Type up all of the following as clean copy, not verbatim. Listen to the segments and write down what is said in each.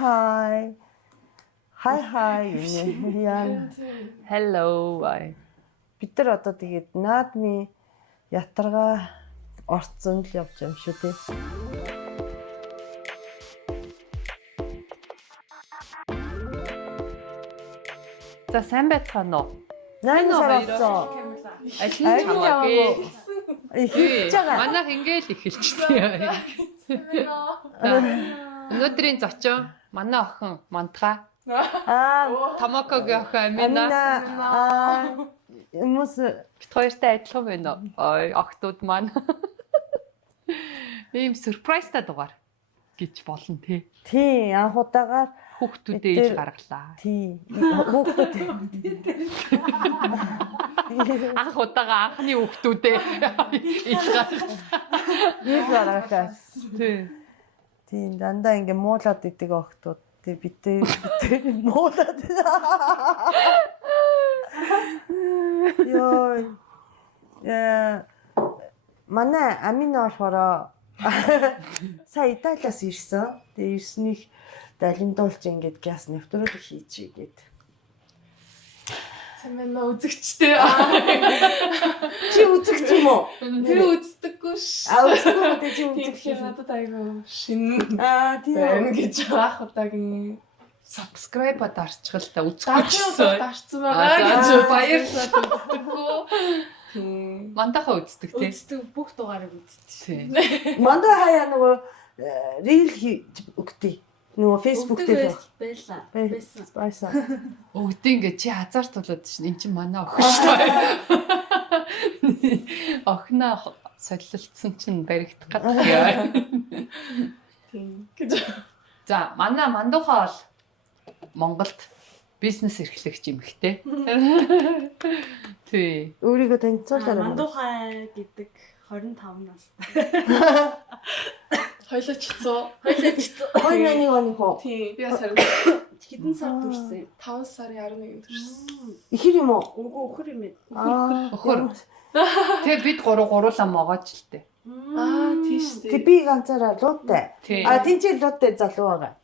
Hi. Яа. Hello. Бид нар одоо тэгээд наадмын ятарга орцсон л явж юм шүү тий. За сайн байцгаана уу? Найн сарцоо. Ажил яваагүй. Ихэж байгаа. Манайх ингээл эхэлчихлээ. Өнөөдрийн зочин манай охин Монтга. Томокогийн охин Амина. Хүмүүс Бид хоёртай адилхан байна уу? Ой, охтууд маань. Ийм surprise-та дугаар гэж болно тий. тий анх удагаар Хүүхдүүдээ ээж гаргалаа. тий хүүхдүүд Анх удаага анхны хүүхдүүдээ ээж гаргалаа. нэг гаргахаас Тий. тий дандаа ингээ муулаад идэг охтууд тий бид муулаад ёо манай Амина болохоор сая Италиас ирсэн. Тэгээ ирснийг далимдуулж ингээд газ нэвтрүүлэг хийчихье гээд. Цамена үзэгчтэй. Чи үзэгч юм уу? Би үздэггүй ш. Үзэхгүй дээ чи Тийм үзэгч. надад айгүй шин Тийм. байна гэж анх удаагийн Subscribe дарчгал та үзчихсэн. дарцсан байгаа гэж баярлалаа үздэггүй. Тийм. Мандахаа үздэг тий. Үздэг бүх дугаарыг үздэг. Тий. Мандаа хаяа нөгөө рил өгдөө. Нөгөө фэйсбүүк дээр Байлаа. байсан. Өгдөө ингээ чи хазаарт болоод шин эн чинь манай охин шүү дээ. Охиноо солилцсон чинь баригдах гэдэг. Тийм. Гэж. За манай мандухаа бол Монголд бизнес эрхлэгч юм ихтэй. Тий. Өөрийгөө танилцуулаарай. Мандухай гэдэг 25 настай. Хоёлоо чицоо. Ой нэг оны хоо. Тийм. Би бас харин Хэдэн сар төрсөн? 5 сарын 11-нд төрсөн. Ихэр юм уу? Үгүй өхөр юм ээ. Өхөр. Тэгээ бид гуруулаа могооч л дээ. Тийш Тэг дээ. би ганцаараа луутай. Тий. Тэнцээ луутай залуу байгаа.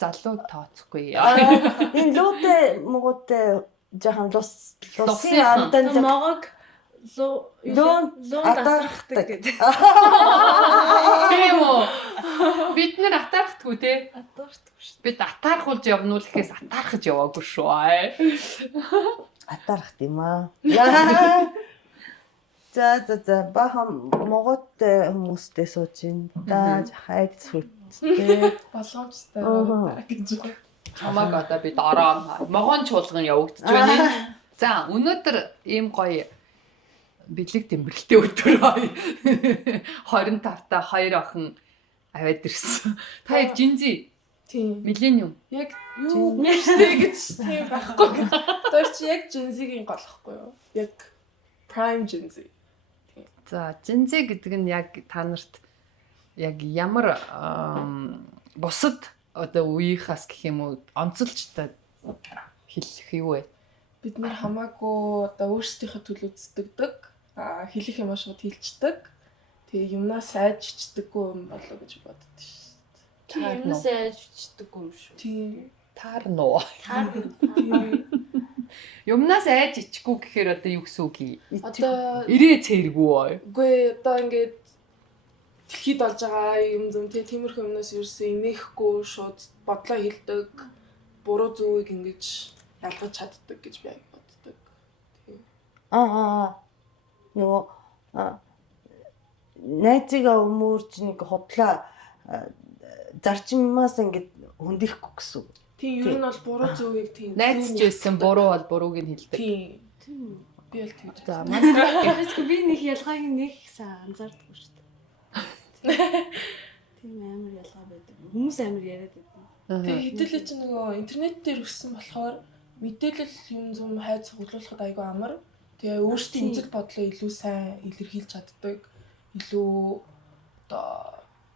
Залуу тооцохгүй. Энэ луутай могоотой жахан лусын амтан Могог луун атархдаг гэдэг. Тийм үү. Бид нэр атаархдгүй те. Атархдаг шүү. Бид атаархуулж явнуулахээс атаархаж яваагүй шүү. атархт юм аа. За бахан могоотой хүмүүстэй сууж ин да хайд сүттэй. Болгоомжтой байгаа гэж. Чамаг одоо бид ороо могоон чуулган явагдаж байна. За өнөөдөр ийм гоё бэлэг тэмбэрэлтэй өдөр 25-та 2 охин аваад ирсэн. Та яг жинзи Тийм. миллениум. Яг юу нэртэй гэж тийм байхгүй. Тэр чи яг жинзигийн голохгүй юу? Яг prime жинзи. За жинзи гэдэг нь яг та нарт яг ямар бусад одоо үеийнхаас гэх юм уу онцолжтой хэлэх юу вэ? Бид нар хамаагүй одоо өөрсдийнхөө төлөө зүтгэдэг, хэлэх юм ашигт хэлцдэг. Тэгээ юмнаас айжчдаггүй юм болоо гэж боддоо шүү дээ. Юмс айжчдаг юм шүү. Тийм. Таарнуу. Тийм. Юмнаас айж ичгүй гэхээр одоо юу гэсэн үг юм? Одоо Ирээ цэргүү. үгүй одоо ингээд дэлхийд болж байгаа юм зүм тиймэрхүү юмнаас ерөөсөө инехгүй шууд бодлоо хэлдэг, буруу зүгийг ингэж ялгаж чаддаг гэж би боддог. Тийм. Нөгөө найзыгаа өмөрч нэг худлаа зарчимаас ингээд хөндөхгүй гэсэн. Тийм ер нь бол буруу зүгийг тийм Найзчээсэн буруу бол бурууг нь хэлдэг. Тийм. Би л тийм. За манай Би нэг ялгааг нэг сайн анзаардаггүй шүү дээ. Тийм амар ялгаа байдаг. Хүмүүс амар яриад байдаг. Тэгээ хэдүүлээ чи нөгөө интернет дээр өссөн болохоор мэдээлэл юм зүм хайц цуглуулахад айгүй амар. Тэгээ өөрсдийн үзэл бодлоо илүү сайн илэрхийлж чаддаг. Илүү одоо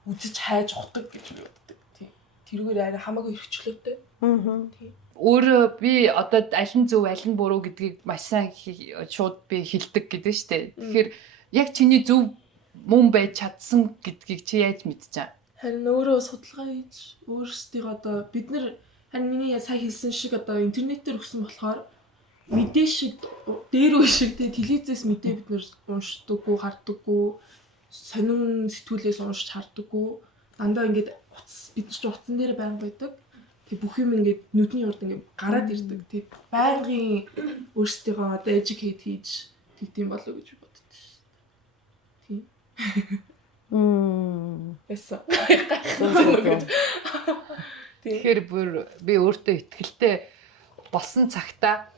үзэж хайж ухдаг гэж би боддог. Тийм. Тэрүүгээр арай хамаагүй эрхчлөөтэй. өөрөө би одоо аль нь зөв аль нь буруу гэдгийг маш сайн шууд би хэлдэг гэдэг нь шүү дээ. Тэгэхээр яг чиний зөв мөн байж чадсан гэдгийг чи яаж мэдчихэв? Харин өөрөө судалгаа хийж өөрсдийгөө одоо бид нар харин миний сая хэлсэн шиг одоо интернетээр өгсөн болохоор мэдээ шиг дээр үе шиг телевизээс мэдээ бид нар уншдаггүй, хардаггүй, сонин сэтгүүлээс уншиж хардаггүй. Дандаа ингээд бид нар ч утсан дээр байнг байдаг. Тэг бүх юм ингээд нүдний урд ингээд гараад ирдэг. Тэг байнгын өөрсдийгөө одоо educate хийж тэгдэм болов гэж боддог шүү дээ. Эсэ. Тэгэхээр би өөртөө ихтэй болсон цагтаа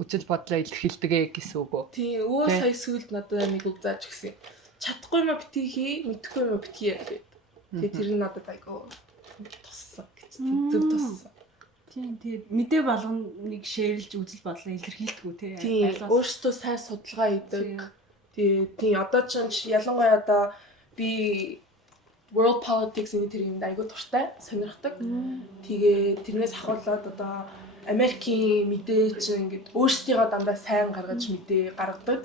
үжил бодлоо илэрхийлдэг гэсэн үг үү? Тийм, сая сүлд надад нэг үг зааж өгсөн. Чадахгүй юм битгий хий, мэдэхгүй юм битгий гэдэг. Тэгээ тэр нь надад айгаа туссан гэж. Зөв туссан. Тийм тэгээд мэдээ болгоныг шеэрлж үзэл бодлоо илэрхийлдэг тий. Тийм, өөртөө сайн судалгаа хийдэг. Тийм, одоо ч ялангуяа одоо би world politics энэ тэр юмд айгаа дуртай, сонирхдаг. Тэгээ тэрнээс ахуулаад одоо Америкийн мэдээ чинь ингээд өөрсдийгөө дандаа сайн гаргаж мэдээ гаргадаг.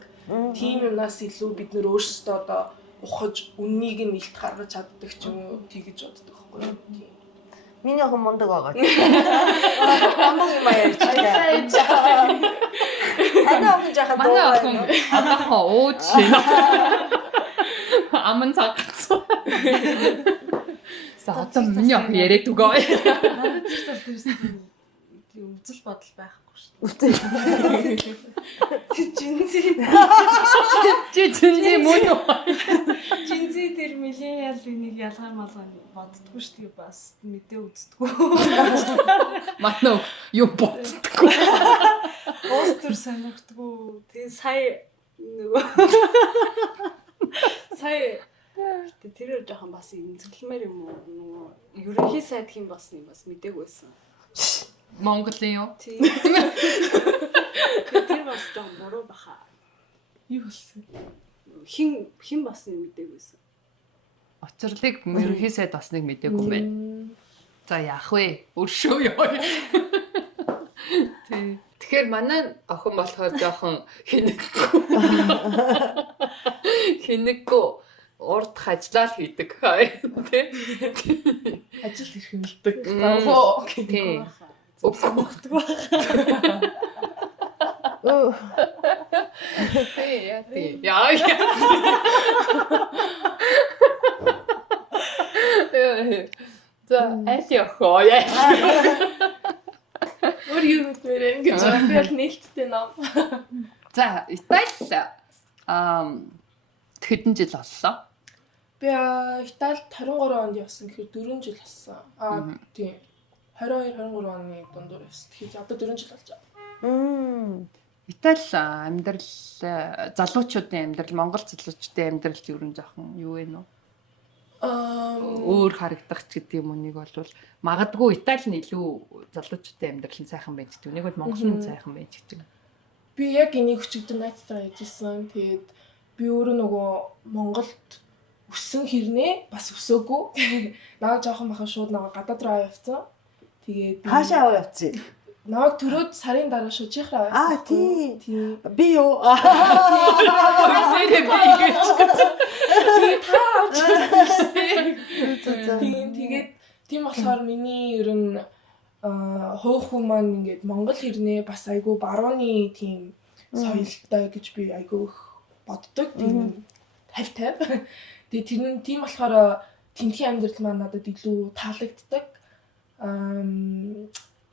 Тийм юмнаас илүү бид нөр өөрсдөө одоо ухаж үннийг нь илт гаргаж чаддаг ч юм уу тэгэж боддог байхгүй юу? Тийм. Миний охин мундаг байгаа. Мундаг юм ярьж байгаа. Манай охин жахад манай охин одоохон ууж байна. Аман цагцсан. За одоо миний охин яриад үгүй. Надад тэрсэн үзэл бодол байхгүй шүү дээ. Жинзи мөн үү? Жинзи тэр миллениал энийг ялгаа малгай боддгоо шүү дээ бас мэдээ үздэггүй. Матнаа юу боддгоо. Постэр сонирхдаггүй. Тэгээ сая нөгөө сая тэр жоохон бас эмзэглэмээр юм уу нөгөө ерөнхий сайдхийн бас юм бас мдээгүй байсан. Монголын юу? Тийм. Тэр бас том буруу баха. Юу болсон? Хин бас мдээгүй байсан. Очрлыг ерөнхий сайд басныг мэдээгүй юм байна. За яах вэ? Өршөө ёо. Тий. Тэгэхээр манай охин болохоор жоохон хинэггүй урд хажлал хийдэг. Тий. Ажил их хэмэлдэг. Гоо. Тий. Өгсөмөгдөг байх. Тий, яа. За, аль яхоо яа. Өөр юу мэдвэрэн гэж би л нээлттэй ном. За, Итали хэдэн жил боллоо? Би Италид 23 онд явсан гэхээр 4 жил болсон. Тийм. 22 23 оны дундуур явсан. Тэгэхээр одоо 4 жил болж байгаа. Итали амьдрал залуучуудын амьдрал, Монгол залуучуудын амьдрал юу юм жоохон юу вэ нөө? Өөр харагдах ч гэдэг юм уу нэг бол магадгүй Итали нь илүү залуучуудын амьдрал нь сайхан байж гэдэг. Нэг бол Монгол нь сайхан байж гэдэг. Би яг энийг өчигдөр найзтайгаа ярьжсэн. Тэгээд би өөрөө нөгөө Монголд өссөн хэрнээ бас өсөөгүй. Наа жоохон бахан шууд нөгөө гадаад руу явцсан. Тэгээд хаашаа аваа явцсан. Наваг төрөөд сарын дараа шууд чихраа авсан. Тийм. Би юу? Тэгээд тийм болохоор миний ер нь хуух хүн маань ингээд монгол хэрнээ бас айгүй барууны тийм соёлтой гэж би айгүй их боддог. Тийм тавтай. Тэгээд тэр нь тийм болохоор тэнхийн амьдрал маань надад илүү таалагддаг.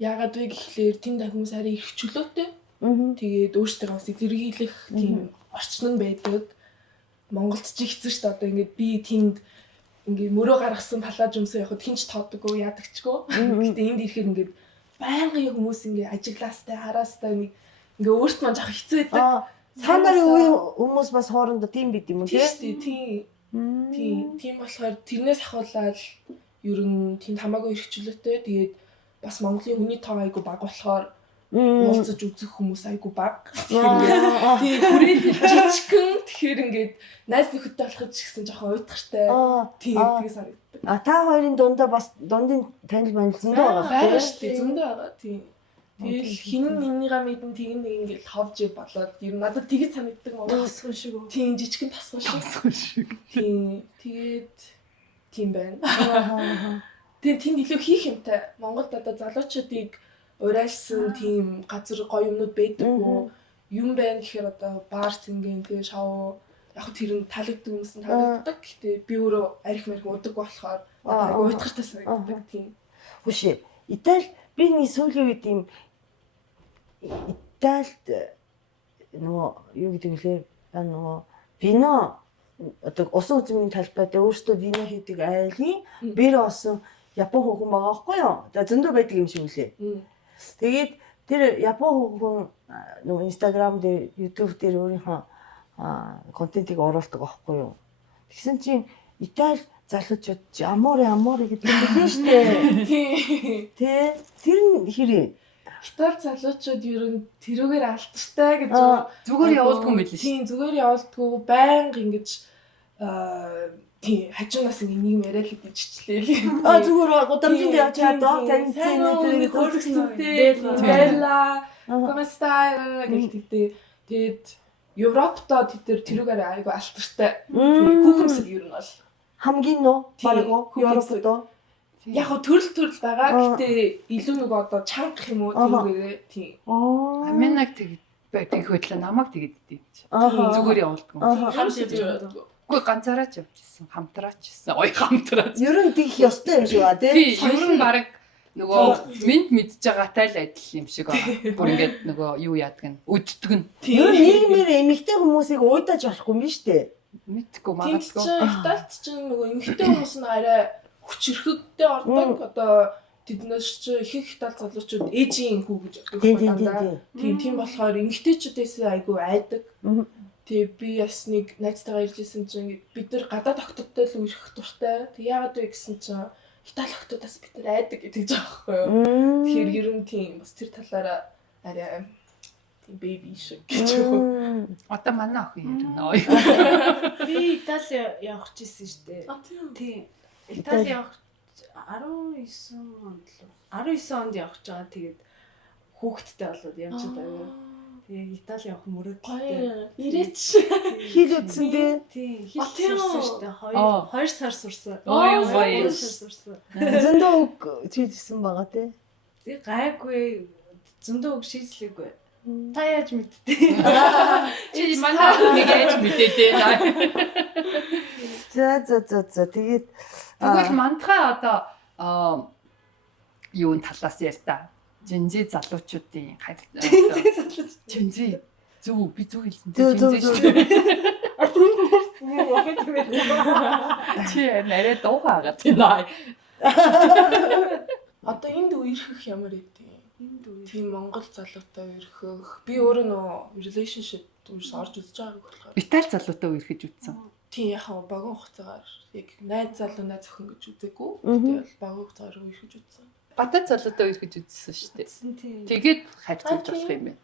Яагаад вэ гэхлээр тэнд хүмүүс арай их чөлөөтэй. Тэгээд өөрсдөө бас илэрхийлэх тийм орчин нь байдаг. Монголд ч их хэцүү шүү дээ. Одоо ингээд би тэнд ингээд мөрөө гаргасан талааж юмсаа явахад хинч тооддоггүй ядагчгүй. Гэтэ энд ирэхээр ингээд байнгын хүмүүс ингээд ажиглаастай хараастай нэг ингээд өөрт маань жоох хэцүү байдаг. Санарын үеийн хүмүүс бас хоорондоо тийм бид юм уу тийм. Тийм болохоор тэрнээс ахуулаад ер нь тэнд хамаагүй их чөлөөтэй. Тэгээд бас Монголын хүний тоо айгу баг болохоор уулзаж үзэх хүмүүс айгу баг. Тэгээд хүрээлэл жижигхэн тэгэхээр ингээд найз нөхөдтэй болох ч гэсэн жоохон уйтгартай. Тийм санагддаг. Та хоёрын дундаа бас дундын танил маань зөндөө байгаа шүү дээ. Зөндөө байгаа. Тийм. Тэгээд хин нэнийгаа мэдэн тэг нэг ингээд ховж болоод ер нь надад тэгж санагддаг Монгол тасгын шиг үү. Тийм жижигхэн тасгын шиг. Тийм. Тэгээд тийм байна. Аа. Тэгээ тэнд илүү хийх юмтай. Монголд одоо залуучуудыг урайлсан тийм газар гоё юмнууд байдаггүй. Юм байна гэхээр одоо бар зингийн тэгээ шоу яг хөө тэр нь таалагддаг юмс нь таалагддаг. Гэхдээ би өөрөө арх мэрх удаг болохоор айгу уйтгартай санагддаг тийм. Хүшээ. Итали би нэг сүүлийн үед юм Италид нөгөө юу гэдэг лээ нөгөө вино одоо усан үзмийн талбайд өөрсдөө вино хийдэг айлын бэр осон Япон хүн байгаа байхгүй юу? За зөндөө байдаг юм шиг үлээ. Тэгээд тэр Япон хүн нөгөө Instagram дээр, YouTube дээр өөрийнхөө контентыг оруулдаг байхгүй юу? Тэгсэн чинь Итали залуучууд амore гэдэг юм байна шүү дээ. Тэ тэр нь хэрэг Итали залуучууд ер нь тэрүүгээр алдартай гэж зүгээр явуулдгүй юм билээ шүү. Тийм зүгээр явуулдгүй байнга ингэж тийм хажуунаас нэг яриад л идчихлээ. зүгээр удамжинд явж чадаа танилцсан хөргөсөнтэй байла come stai гэдэг. Тэгээд Европтоо тэрүүгээр айгу алдартай. Хүүхэмсэг ер нь бол хамгийн нөө бараг Европдоо яг хөө төрөл байгаа. Гэтэ илүү нэг одоо чанга юм уу тэрүүгээр тийм. Аминаг тэг хөдлөө намайг тэгээд идэв. Зүгээр явуулдгүй. Хамт явж байгаа. Үгүй ганцаараач явж ирсэн. Хамтраач ирсэн. Ой хамтраач. Ер нь тийх ёстой юм шиг ба тий. Ер нь баг нөгөө минт мэдж байгаатай л адил юм шиг байгаа. Бүр ингээд нөгөө юу яадаг нь өддөг нь. Ер нь нийгмээр эмэгтэй хүмүүсийг уйдаж болохгүй юм биш үү? Мэдгүй магадгүй. магадгүй. Италид ч нөгөө эмэгтэй хүмүүс нь арай хүчрэхэгтэй ордог. Одоо тэднээс ч ихэнх Итали залуучууд ээжийн хүү гэж боддог. Тийм болохоор эмэгтэйчүүдээс айгүй айдаг. Тэгээ би бас нэг найзтайгаа иржсэн чинь бид нар гадаад охтодтой л үерхэх дуртай. Тэг яагаад вэ гэсэн чинь Итали охтодоос бид нар айдаг гэдэг ч аахгүй юу. Тэгэхээр ер нь тийм бас тэр талаараа арай тийм бэби шиг гэж юу. Одоо манай охин ярина. Би Итали явах гэсэн шүү дээ. Тийм. Итали явах 19 онд явах гэж байгаа. Тэгээд хүүхэдтэй болоод явж байгаа. Тэгээ Итали явах мөрөдтэй. Ирээч. Хил үтсэн дээ. Тийм. Хил сурсан шүү дээ. 2 сар сурсан. Ой 2 сар сурсан. Зөндөө үг чийдсэн байгаа тий. Тэгээ гайгүй зөндөө үг шийдлээгүй. Та яаж мэдтээ? Чи манай нэг яаж мэдээ. За тэгээд тэгвэл мантхаа одоо юун талаас ярьь та. Жинжи залуучуудын Жинжи зөв би зөв хэлсэн. Чи нэрээ дуугаа гатнаа. Одоо энд үерхэх ямар идэв? Тийм Монгол залуутай үерхэх. Би өөрөө нөө relationship дүүрс орж үзэж байгааг болохоор. Итали залуутай үерхэж үзсэн. Тийм яхаа багын хугацаагаар яг найз залуу найз охин гэж үзээгүй. Тэгээд багын хугацаагаар үерхэж үзсэн. Гадаад залуутай үерхэж үзсэн шүү дээ. Тэгээд харьцуулж болох юм байна.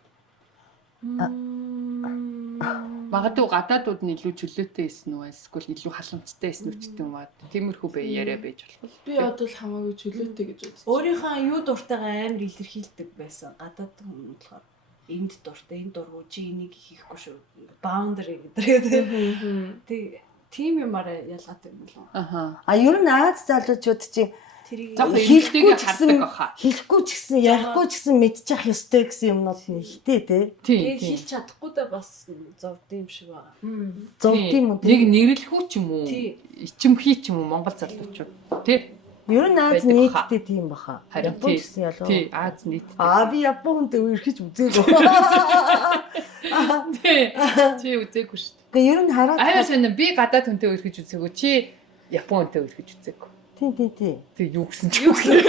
Магадгүй гадаадууд нь илүү чөлөөтэй байсан уу эсвэл илүү халамжтай байсан уу ч гэдэг юм аа. Тиймэрхүү бай яриа байж болох. Би бодвол хамаагүй чөлөөтэй гэж үзсэн. Өөрийнхөө юу дуртайгаа амар илэрхийлдэг байсан. Гадаад хүн болохоор энд дуртай, энэ дургу чи энийг хийхгүй шүү. Boundary гэдэг. Тэг тийм юмараа ялгаатай юм болов. Аха. ер нь Аз залуучууд чинь Тэрийг хийлтэйг хардаг баха. хэлэхгүй ч гэсэн ярихгүй ч гэсэн мэдчих ёстой гэсэн юмнууд нь ихтэй тий. тэгээд хэлж чадахгүй да бас зовд юм шиг байгаа. Зовд юм уу? Нэг нэрлэхүү ч юм уу? Ичимхий ч юм уу Монгол залуучууд тий. Ер нь Аз нийтдээ тийм баха. Япон гэсэн ялгаа. Тий, Аз нийтдээ. Би Японд үерхэж үзээгүй. Тий. Чи үзээгүй шүү дээ. Гэхдээ ер нь хараад Аяа шинэ би гадаад хүнтэй үерхэж үзээгүй. Чи Япон хүнтэй үерхэж үзээгүй. Тий. Тэг юу гэсэн чи юу гэсэн. Юу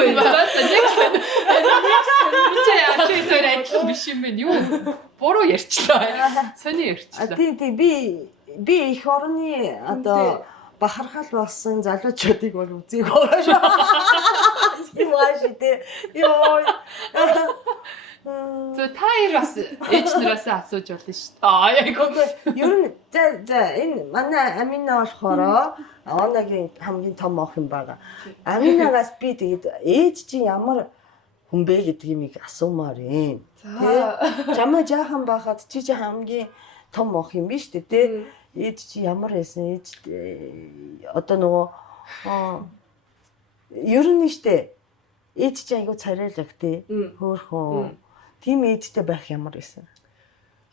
вэ? Чи яа чи тэр ажил биш юм бэ? Юу? Буруу ярьчлаа. Сони ярьчлаа. Тий би их орны одоо бахархал болсон залуучуудыг бол үзээгүй шүү. Тийм ааш тий. Йоо. Тэ таяр бас ээж нараас асууж болно шүү дээ. Айгуу. Ер нь за энэ манай Амина болохоор Онагийн хамгийн том охин байгаа. Аминагаас би тэгээд ээж чинь ямар хүн бэ гэдэг юмыг асуумаар юм. За. Чамаа жаахан байхад чи хамгийн том охин биш үү те? ээж чи ямар байсан? Ээж одоо нөгөө ер нь штэ ээж чи айгу царайлаг тий. Хөөхөн. Тим ээжтэй байх ямар байсан?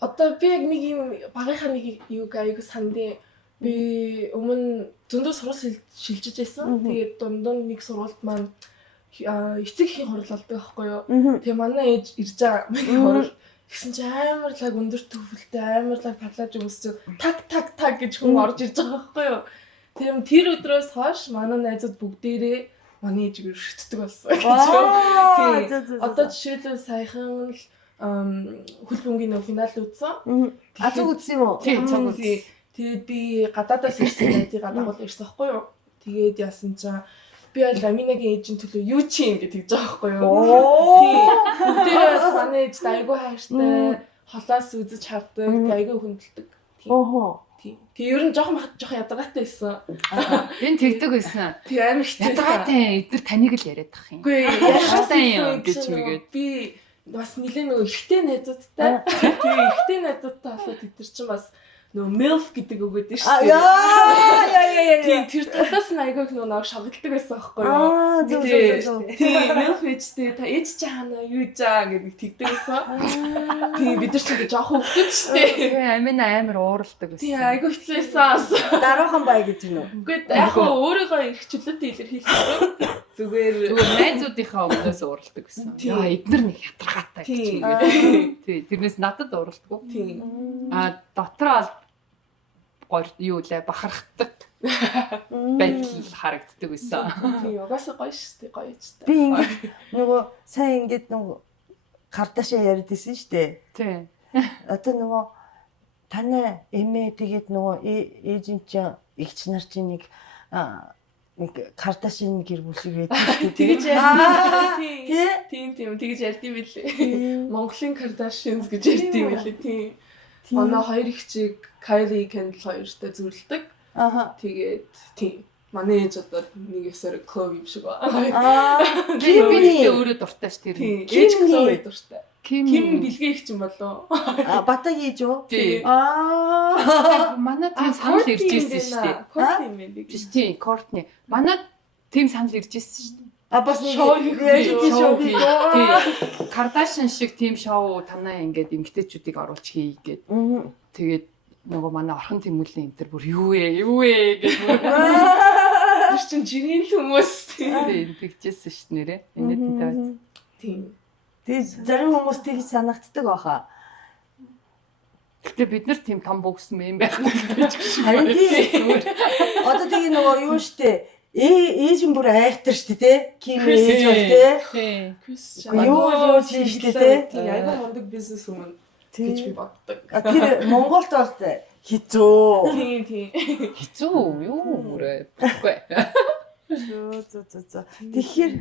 Одоо би яг нэг юм багийнхаа нэг юг айгу сандын би өмнө зөндөө сургууль шилжиж байсан. Тэгээд дундаа нэг сургуульд маань эцэг эхийн хурал болдог байхгүй юу. Тэгээ манай ээж ирж байгаа миний хурал гэсэн чи амар лаг өндөр төвлөлтэй амар лаг палаж өмсөж так гэж хүн орж ирж байгаа байхгүй юу. Тийм тэр өдрөөс хойш манай найзууд бүгдээрээ манай ээжийг шүтдэг болсон. Тийм. Одоо жишээлбэл саяхан л хөл бөмбөгийн нөө финал үзсэн. Азуу үзсэн юм уу? Тийм. Тэгээд би гадаадаас ирсэн найзыг дагуул ирсэн байхгүй юу. Тэгээд яасан чинь би Ламинагийн ээжийн төлөө юу чи ингэ тэгж байгаа байхгүй юу. Тийм. Бүгдээ манай ээж айгуу хайртай, холоос үзэж хардаг, айгуу хүндэлдэг. Охоо. Тийм. Тэгээ ер нь жоохон ядаргаатай байсан. Энэ тэгдэг байсан. Тийм амар хэцүү. Ядаргаатай эдгээр таныг л яриад тах юм. Үгүй ядаргаатай юм гэж мэгээд. Би бас нэлээ нөгөө ихтэй найзуудтай. Тийм ихтэй найзуудтай болоод тэд чинь бас нөгөө MILF гэдэг үг өгдөө шүү дээ. Яа. Тийм тэр талаас нь айгүй нөгөө шогддог байсан байхгүй юу? Тийм MILF ээжтэй та ээж чи хаана юу жаа гэдэг тэгдэг байсан. Тийм бид нар ч ингэ жоох хөвгдөж шүү дээ. Амин амар ууралдаг байсан. Тийм айгүй хэцүү байсан. Дараахан бай гэж юм уу? Үгүй яг өөрийгөө их чөлөөтэй илэрхийлдэг. Зүгээр найзуудынхаа өмнөөс ууралдаг байсан. Яа эдгээр нэг ядаргаатай гэж мэгээд. Тийм тэрнээс надад ууралдаггүй. Тийм. Дотроо юу лээ бахархдаг байдал харагддаг байсан. Тийм угаасаа гоё шүү дээ гоё ч та. Би ингээд нөгөө сайн ингээд нөгөө Кардашиан ярьдсэн шүү дээ. Тийм. Одоо нөгөө танай эмээ тэгээд нөгөө ээжин чинь эгч нар чинь нэг Кардашиан гэр бүл шиг байдаг шүү дээ. Тэгэж ярьдаг. Тийм тэгэж ярьдсан билээ. Монголын Кардашианс гэж ярьдсан билээ. Тийм. Манай хоёр их чиг Kylie Kendall хоёртой зүрлдэг. Тэгээд тийм. Манай ээж одоо нэг ёсоор Chloe юм шиг ба. Кимтэй өөрөө дуртай ш тэр. Ээж Chloe дуртай. Ким бэлгээ их юм болоо. Батагийн ээж үү? Тийм. Манай тийм санал ирж ирсэн шүү дээ. Courtney юм би. Тийм, Courtney. Манай тийм санал ирж ирсэн шүү дээ. Бас нэг шоу. Кардашиан шиг тийм шоу танаа ингээд эмгтээчүүдийг оруулж хий гээд. Тэгээд нөгөө манай орхон тэмүүлэн энэ төр бүр юу вэ гэж Тэр чинь жинийн хүмүүс тийм тэгжсэн шүү нэрээ. Энэтэй. Тийм. Тэгээд зарим хүмүүс тэгж санагддаг баха. Гэтэ бид нар тийм том бокс юм байх гэж. Харин тийм. Одоо тэгээ нөгөө юу штэ ээж нь бүр айхтар штэ те. Ким ээж бол те. Тийм. Юу штэ те. Айгуу мундаг бизнес хүмүүс гэж би боддог. Тэр Монголд бол хэцүү. Тийм. Хэцүү юу мөрөө. Үгүй. Тэгэхээр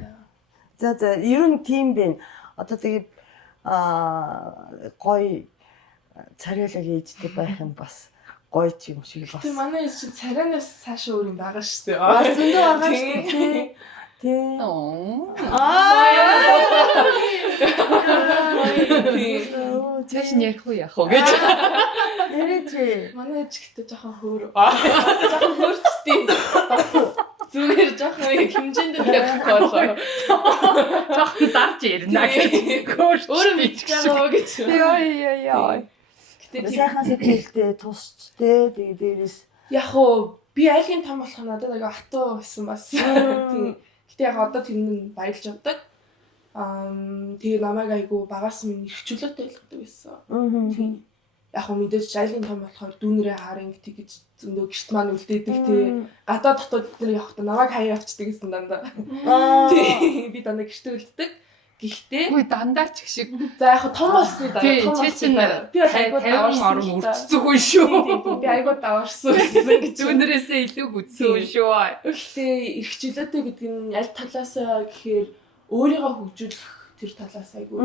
за ер нь тийм бэ. Одоо тэгээ гоё царайлаг ээжтэй байх юм бас гоё ч юм шиг бас. Тэгээ манай ээж чинь царайнаас цааш өөр юм байгаа шүү дээ. Бас зөндөө байгаа шүү дээ. Тийм. Цааш нь ярих уу яах вэ гэж. Яриач. Манай ээж гэхдээ жоохон хөөр. Жоохон хөөрчтэй. Зүгээр жоохон хэмжээнд ярих болоо. Жоохон дарж ярина гэж. Өөрөө мэдчихэе гэж. Яа. Гэтэ Сайхан сэтгэлтэй тусчтэй тэгээ дээрээс яг уу би айлын том болох надад аяга хатуу байсан бас. Тийм. Гэтэ яг одоо тэр нь баялж явдаг. Тэгээ намайг айгу багаас минь ихчлөөтэй байлгадаг байсан. Тийм. Яг уу мэдээж айлын том болохоор дүүнэрээ харин гэж зөндөө гэрт маань үлдээдэг тий. Гадаа дотоод бид нар явахдаа намайг хаяа авчдаг гэсэн дандаа. Тийм. Би дандаа гэрт үлддэг. Гэхдээ үгүй дандаа ч их шиг. за яг том болсны дараа Тийм, чи чинь би айгуу 50 орн үрцэхгүй шүү. Би айгуу даварсан гэсэн гэж Зүүнэрээсээ илүү гүцсэн шүү. Гэхдээ эрх чөлөөтэй гэдэг нь аль талаасаа гэхээр өөрийгөө хөгжүүлэх тэр талаас айгүй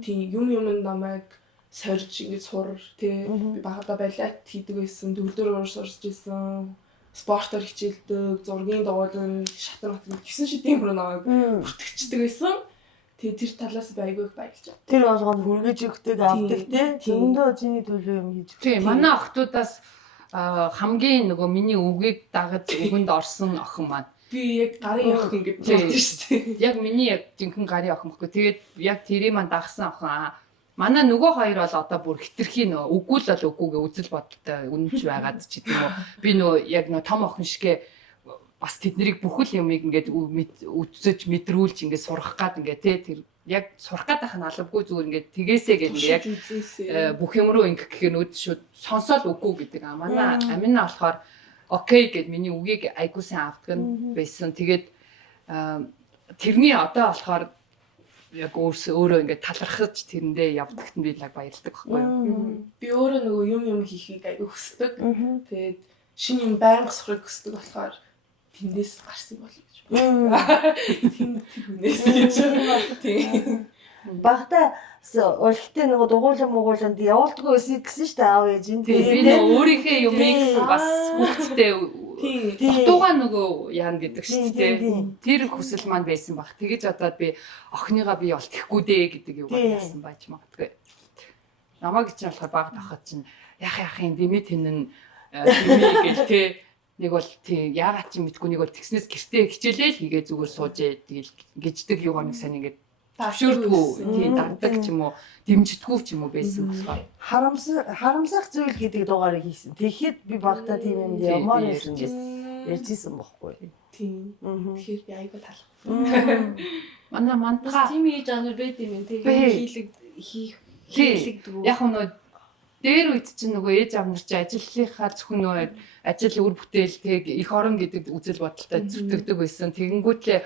тийм юм намайг сорж ингэж сур тий би багада балет хийдэг байсан дөрөөр сурч ирсэн спортоор хичээлдэг зургийн дагуулan шатар батны гэсэн шидийн мөр намайг бүртгэждэг байсан тэгээ тэр талаас би айгүй их баярлж байна тэр болгонд хүргэж өгдөг авдаг тий зөндөө чиний төлөө юм хийж. Тийм манай охтуудаас хамгийн нөгөө миний үгийг дагаж өгөнд орсон охин маань. Би яг гарын охин гэж бодсон шүү дээ. Яг миний яг жинхэнэ гарын охин гэхгүй. Тэгээд яг тэрийг маань дагсан охин. Манай нөгөө хоёр бол одоо бүр хитрхи нөө үгүй л бол үгүйгээ үзэл бодолтой үнэнч байгаад ч гэдэг юм уу. Би нөө яг нөө том охин шигэ бас тэднийг бүхэл юмыг ингээд үзэж мэдрүүлж ингээд сурах гад ингээд тэр яг сурах гадах нь алавгүй зүгээр ингээд тэгээсээ гэл ингээд яг бүх юм руу ингээд гэхээр нүд шууд сонсоод үгүй гэдэг. Манай амина болохоор окей гэд миний үгийг айгуу сайн авдаг нь байсан. Тэгээд тэрний одоо болохоор яг өөрөө ингээд талархаж тэрэндээ явдагт нь би яг баярлдаг байхгүй юу. Би өөрөө нөгөө юм хийхийг айгүй хүсдэг. Тэгээд шинэ юм байнга сурахыг хүсдэг болохоор тэндээс гарсан болов гэж байна. Тийм хүнээс. Багтаа урхтээ нөгөө дугууланд явуулдаггүй байсан гэсэн шүү дээ аав ээж нь. Би нөгөө өөрийнхөө юмыг бас хүүхдтэй дутуугаа нөгөө яана гэдэг шүү дээ. Тэр хүсэл маань байсан баг. Тэгэж одоо би охиныгаа би бол тэхгүй дээ гэдэг юугаар яасан байж магадгүй. Намайг чинь болохоор баг тахад чинь яах юм димит хинэн димит гэл те нэг бол тий яагаад чи мэдгүй нэг бол тэгснээс гэртээ хичээлээ л хийгээ зүгээр суужээ тэгэл гिजдэг юугаар нэг сайн ингээд төвшөрдгөө тий дагдаг ч юм уу дэмждэггүй ч юм уу байсан болохоор харамсах зүйл гэдэг дугаарыг хийсэн. Тэгэхэд би багтаа тийм юм ямар ярьсан ярьжсэн бохгүй. Тийм. Тэгэхээр би айгүй талах. Манай мантаа тийм ээж анаар байд юм тэгээ хийлэгдэг. Яг нөө дээр үед чинь нөгөө ээж аав нар чи ажлынхаа зөвхөн нөгөө ажил үр бүтээл тэг их орон гэдэг үзэл бодолтой зүтгэдэг байсан. Тэгэнгүүтлээ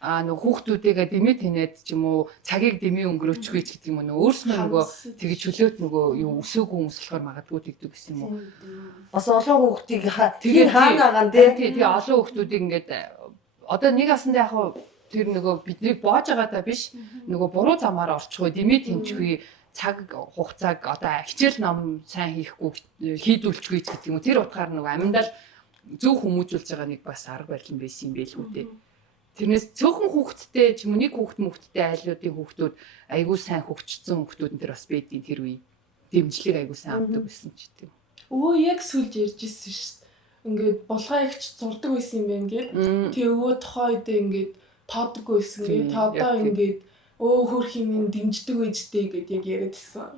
нөгөө хүүхдүүдээгээ дэмий тэнээд ч юм уу цагийг дэмий өнгөрөөчгүй ч гэдэг юм уу өөрснөө нөгөө тэгж чөлөөт нөгөө юу өсөөгүй хүмүүс болохоор магадгүй тэгдэг гэсэн юм уу. Бас олон хүүхдийг тэгээд хаанагаан тий. Тэгээ олон хүүхдүүдийг ингээд одоо нэг асандаа яг тэр нөгөө бидний боож байгаадаа биш нөгөө буруу замаар орчихгүй дэмий тэнчгүй цаг хугацааг одоо хичээл ном сайн хийхгүй хийдүүлчихгүй гэдэг юм уу тэр утгаар нөгөө аминдал зөв хүмүүжүүлж байгаа нэг бас арга барил байсан юм байлгүй дээ. Тэрнээс цөөхөн хүүхэдтэй ч юм уу нэг хүүхэдтэй айлуудын хүүхдүүд айгүй сайн хөгжсөн хүүхдүүд энэ төр бас байдیں۔ Тэр үе дэмжлэг айгүй сайн авдаг байсан ч гэдэг. Өө яг сүлж ярьж ирсэн шүү дээ. Ингээд булгай ихч зурдаг байсан юм байна гээд. Тэгээ өвөө тохойдээ ингээд тоодаггүй байсан гээд. Та одоо ингээд өө хөрх юм дэмждэг үедтэй гэд яг яриадсан.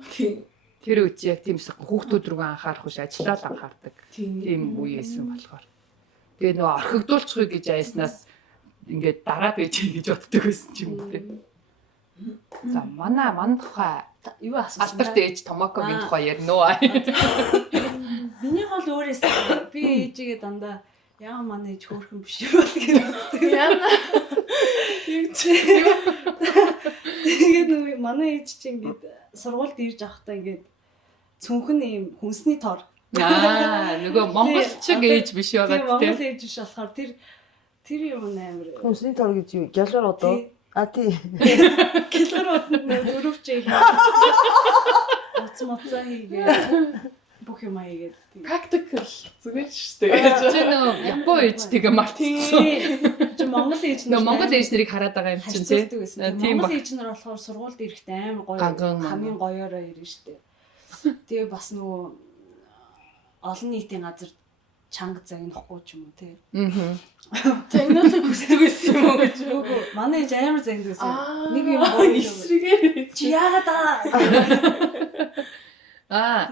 Тэр үе яг тиймсэг хүүхдүүд рүү анхаарах биш ажиллаа л анхаардаг. Тийм үе байсан болохоор. Тэгээ нөгөө орхигдуулчихгүй гэж айснаас ингээд дараа байж гэж боддог байсан ч юм уу те. За манай тухай юу асуусан. Алдарт ээж Томокогийн тухай ярина уу? Миний хол өөрөөс би ээжигээ дандаа яа манай ээж хөөрхөн биш юм бол гэдэг. Яна. Тэгээд нөгөө манай ээж чинь ингээд сургуульд ирж авахдаа ингээд цүнхэн юм хүнсний тор. Нөгөө монголчиг ээж биш байгаа тийм монгол ээж биш болохоор тэр юм амар. Хүнсний тор гэж юу? Гялгар одоо. Тий. Гялгар удаа дөрөвчээ. Моцмоцаа хийгээ. Бүх юм аягээд. Practical зүгээр шүү дээ. Чи нөгөө Япон ээжтэйгээ мартчихсан. Чи монгол ээж нөгөө монгол ээж нарыг хараад байгаа юм чинь тий. Тийм монгол ээж нар болохоор сургуульд ирэхдээ амар гоё хамгийн гоёороо ирнэ шүү дээ. Тэгээ бас нөгөө олон нийтийн газар чанга загнахгүй ч юм уу тий. Загнуулах хүсдэг байсан юм уу гэж. Манай ээж амар загнадаг байсан. Нэг юм эсрэгээр чи яагаад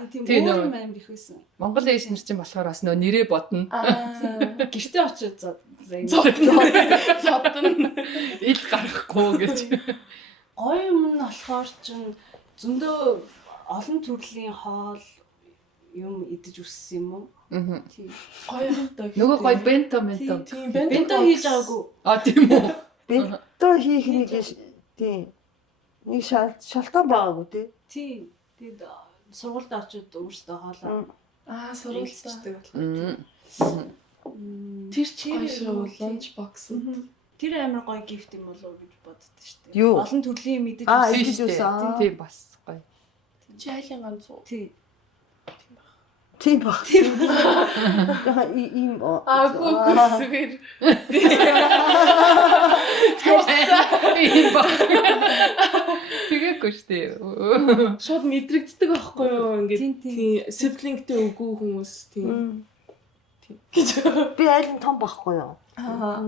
тийм өөр амар их байсан. Монгол ээж нар чинь болохоор бас нөө нэрээ бодно. Гэртээ очиж зодно. Ил гарахгүй гэж. Гоё юм нь болохоор чинь зөндөө олон төрлийн хоол юм идэж өссөн юм уу? Тийм. Гоё даа. Нөгөө гоё бенто. Тийм бенто хийж байгаагүй. Тийм үү. Бенто хийх нэг тийм. Нэг шалтгаан байгаагүй тий. Тийм. Тэгээд сургуульд очиод өөрсдөө хоолоо сургуультай болохоор. Тэр чигээр ланч бокс. Тэр амар гоё гифт юм болов уу гэж боддоо шүү дээ. Юу? Олон төрлийн мэдээж өссөн. Тийм бас гоё. Чайлан ганц уу? Тийм. Тийм ба. Ийм зүгээр. Тийм ба. Тэгээ мэдрээгүй шүү дээ. Шууд мэдрэгддэг байхгүй юу? Ингээд Тийм, тийм сиблингтэй үгүй хүмүүс тийм гэж. Би айл нь том байхгүй юу? Аа.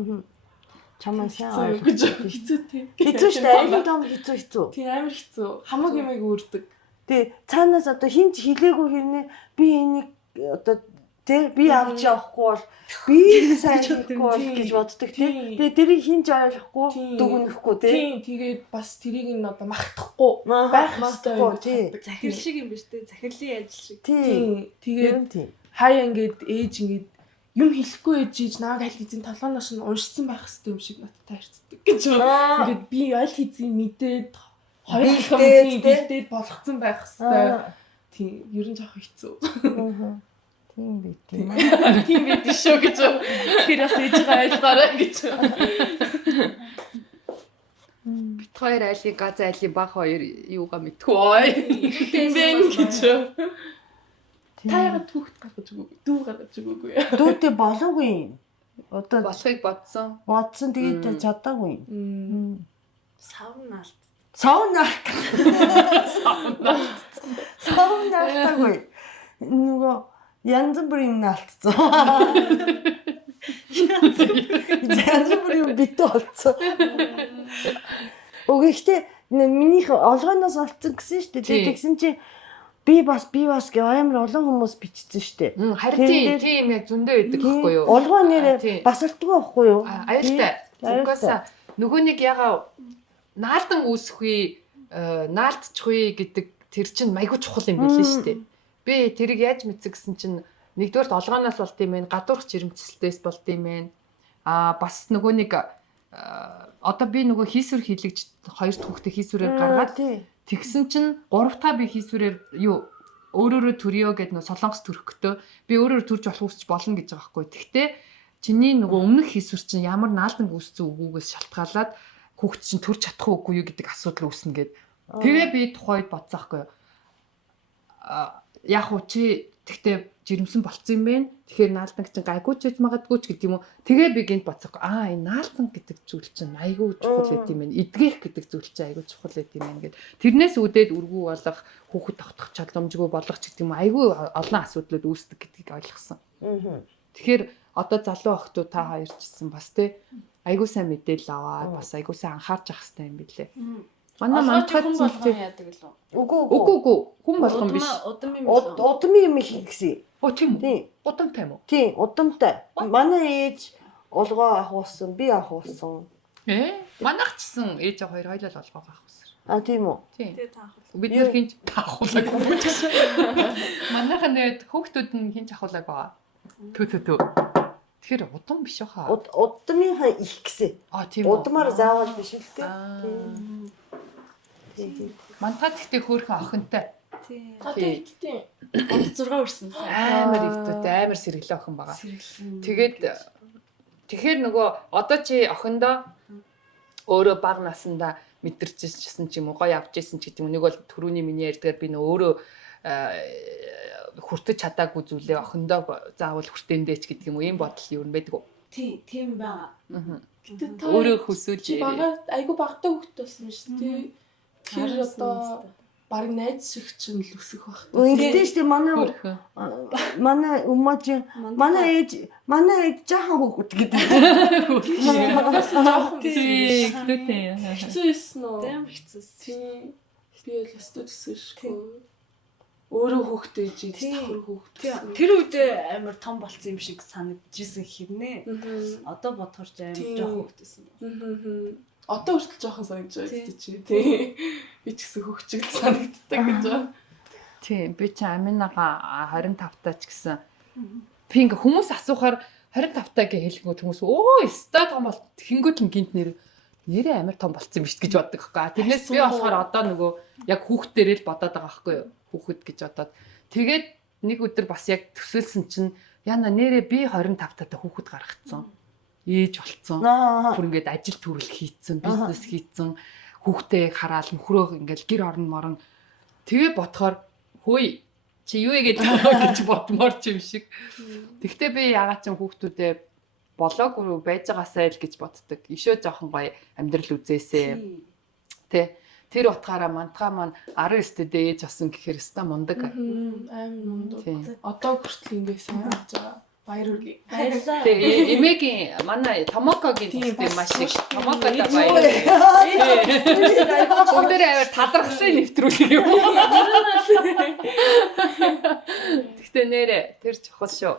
Чамаа сайн Хэцүү ойлгож. гэж хэцүү тийм. Хэцүү шүү дээ. Айл нь том хэцүү. Тийм амар хэцүү. Хамаг юмыг өөрдөг. Тэгээ цаанаас одоо хинч хилээгүй хэрнээ би энийг одоо тий би авч явахгүй бол би энэ сайн хийхгүй бол гэж боддог тий. Тэгээ тэрийг хинч ойлгохгүй дүгнэхгүй тий. Тийм тэгээд бас тэрийг нь одоо магтахгүй байх магтахгүй тий. Захирал шиг юм биш үү? Захирлын ажил шиг. Тий. Тэгээд тий. хаяа ингээд ээж ингээд юм хэлэхгүй ээж намайг аль хэзээ толгоноос нь уншсан байх хэрэгтэй юм шиг надтай харцдаг гэж. Ингээд би аль хэзээ мэдээд хоёр хэлхэмжийн бэлдээд болгоцсон байх хэрэгтэй. Тийм ер нь жоох хэцүү. Тийм би тийм. Тийм бид шүү гэж. Тэр бас ээжээ ойлгоорой гэж. Бит хоёр айлын газ айлын баг хоёр юугаа мэдгүй ой. Тийм гэж. Та яагаад түүхт гаргаж өгөөгүй? Дүү гаргаж өгөөгүй. Дүүтэй болоогүй. Одоо Болохыг бодсон. бодсон тэгээд чадаагүй. Савнаалт. Саунаалт. Саунаалтаагүй. Нөгөө янз бүрийн наалтцсан. Янз бүрийн битүү болцсон. Өгөөхтэй минийх олгоноос олцсон гэсэн шүү дээ. Тэгсэн чи би бас гэх амар олон хүмүүс бичсэн шүү дээ. Харин тийм яг зөндөө байдаг байхгүй юу? Олгоо нэрээ бас алтгүй байхгүй юу? Аюултай. Угаасаа нөгөө нэг ягаа наалдан үүсэхгүй, наалтчихгүй гэдэг тэр чинь майгүй чухал юм билээ шүү дээ. Би тэрийг яаж мэдсэн гэсэн чинь нэгдүгээрт олгооноос болд юм бэ, гадуурх жирэмслээс болд юм бэ. Бас нөгөө нэг одоо би нөгөө хийсвэр хийлэгж хоёр хүүхдээ хийсвэрээр гаргаад тэгсэн чинь 3 дахь би хийсвэрээр юу өөрөөрөө төрё гэд нөө солонгос төрөхтөө би өөрөөр төрж болох үсч болно гэж байгаа байхгүй. Тэгтээ чиний нөгөө өмнөх хийсвэр чинь ямар наалдан үүссэн үгүйгээс шалтгаалаад хүүхд чинь төрж чадах уугүй юу гэдэг асуудал үүснэ гэд. Тэгээ би тухайд бодсон байхгүй юу. Яг уу чи тэгтээ жирэмсэн болцсон юм бэ? Тэгэхээр наалдан чинь гайгүй ч гэж магадгүй ч гэдэг юм уу. Тэгээ би гинт бодсохгүй. Энэ наалдан гэдэг зүйл чинь айгүй чухал гэдэг юм байна. Эдгэх гэдэг зүйл чинь айгүй чухал гэдэг юм байна гэд. Тэрнээс үүдээд үргүү болох, хүүхэд тогтох чадламжгүй болох ч гэдэг юм айгүй олон асуудлууд үүсдэг гэдгийг ойлгосон. Тэгэхээр одоо залуу охтууд та хоёр ч гэсэн бас тий айгүй сайн мэдээлэл аваад бас айгүй сайн анхаарч явах хэрэгтэй юм билээ. Манай мантахад хүн болгон яадаг л уу? Үгүй хүн болгон биш. Удмын юм хийх гэсэн. Тийм үү? Тийм. Удамтай юм уу? Тийм, удамтай. Манай ээж олгоо ахуулсан, би ахуулсан. Манайх ч гэсэн ээж хоёр хоёлаа л олгоо ахуулсан. Тийм үү? Тийм. Тэгээ таах. Бид нэр хинж ахуулаг. Манайх нь хүүхдүүд нь хинж ахуулаг байгаа. Төө. Тэгэхээр удам биш хаа. Удмынхаа их гэсэн. Тийм үү? Удмаар заавал биш л дээ. Мантад гэхдээ хөөрхөн охинтой. Тийм. Одоо идтээ. 6 өрсөн. Амар ихтэй, амар сэргэлэн охин байгаа. Тэгэхээр нөгөө одоо чи охиндоо өөрөө бага насандаа мэдэрчсэн ч юм уу, гоё авч ийсэн ч гэдэг юм. Нэг бол түрүүний миний ярьдгаар би нөгөө өөрөө хүртэж чадаагүй зүйлээ охиндоо заавал хүртээндээч гэдэг юм уу. Ийм бодол юу юм байдаг уу? Тийм байгаа. Гэтэ та өөрөө хүсүүлж бага айгу багтаа хөвгт болсон шүү дээ. Тэр одоо баг найз шиг ч юм л өсөх байх. Ингэдэж шүү дээ манай өмөөж манай ээж жаахан хүүхэд гэдэг. Тийм. Хэцүү байсан уу? Тийм хэцүү. Тийм. Би л өстөд өсөшгүй. Өөрөө хүүхдээ ээж давхар хүүхэд. Тэр үед амар том болцсон юм шиг санагдчихсэн хэрнээ. Одоо бодохоор ч амар жоох хүүхдсэн. Одоо хүртэл жоохон санагдаж байна чи. Тийм. Би ч гэсэн хөвчгөл санагддаг гэж байна. Тийм. Би чи Аминагаа 25 таа ч гэсэн. Би ингээ хүмүүс асуухаар 25 таа гэж хэлэнгүүт хүмүүс өө өстой том бол хингүүд л гинт нэрээ амар том болцсон юм биш гэж боддог байхгүй. Тэрнээс би болохоор одоо нөгөө яг хүүхдээрээ л бодоод байгаа байхгүй юу? Хүүхэд гэж бодоод. Тэгээд нэг өдөр бас яг төсөөлсөн чинь яна нэрээ би 25 таатай хүүхэд гаргацсан. Ээж болцсон. Бүр ингээд ажил төрөл хийцэн, бизнес хийцэн, хүүхдээ хараал нөхрөө ингээд гэр орон морон. Тэгээ бодохоор хөөе чи юу игээд гэж бодмоор ч юм шиг. Тэгтээ би ягаад ч хүүхдүүдээ болоогүй байж байгаасай л гэж боддог. Ишөө жоохон гоё амьдрал үзээсэй. Тэ. тэр утгаараа мантгаа маань 19-д ээж асан гэхээр өстой мундаг. Амар мундаг. Тийм. Одоо хүртэл ингэ сайн хийж байгаа. Баяр хүргэе. Баярлалаа. Тэгээ эмээгийн манай Томокогийн төстэй маш их Томокотой Ээж баяр. Бүгдээ аваар талархлын нэвтрүүлэг юм. Гэхдээ нэрэ тэр чухал шүү.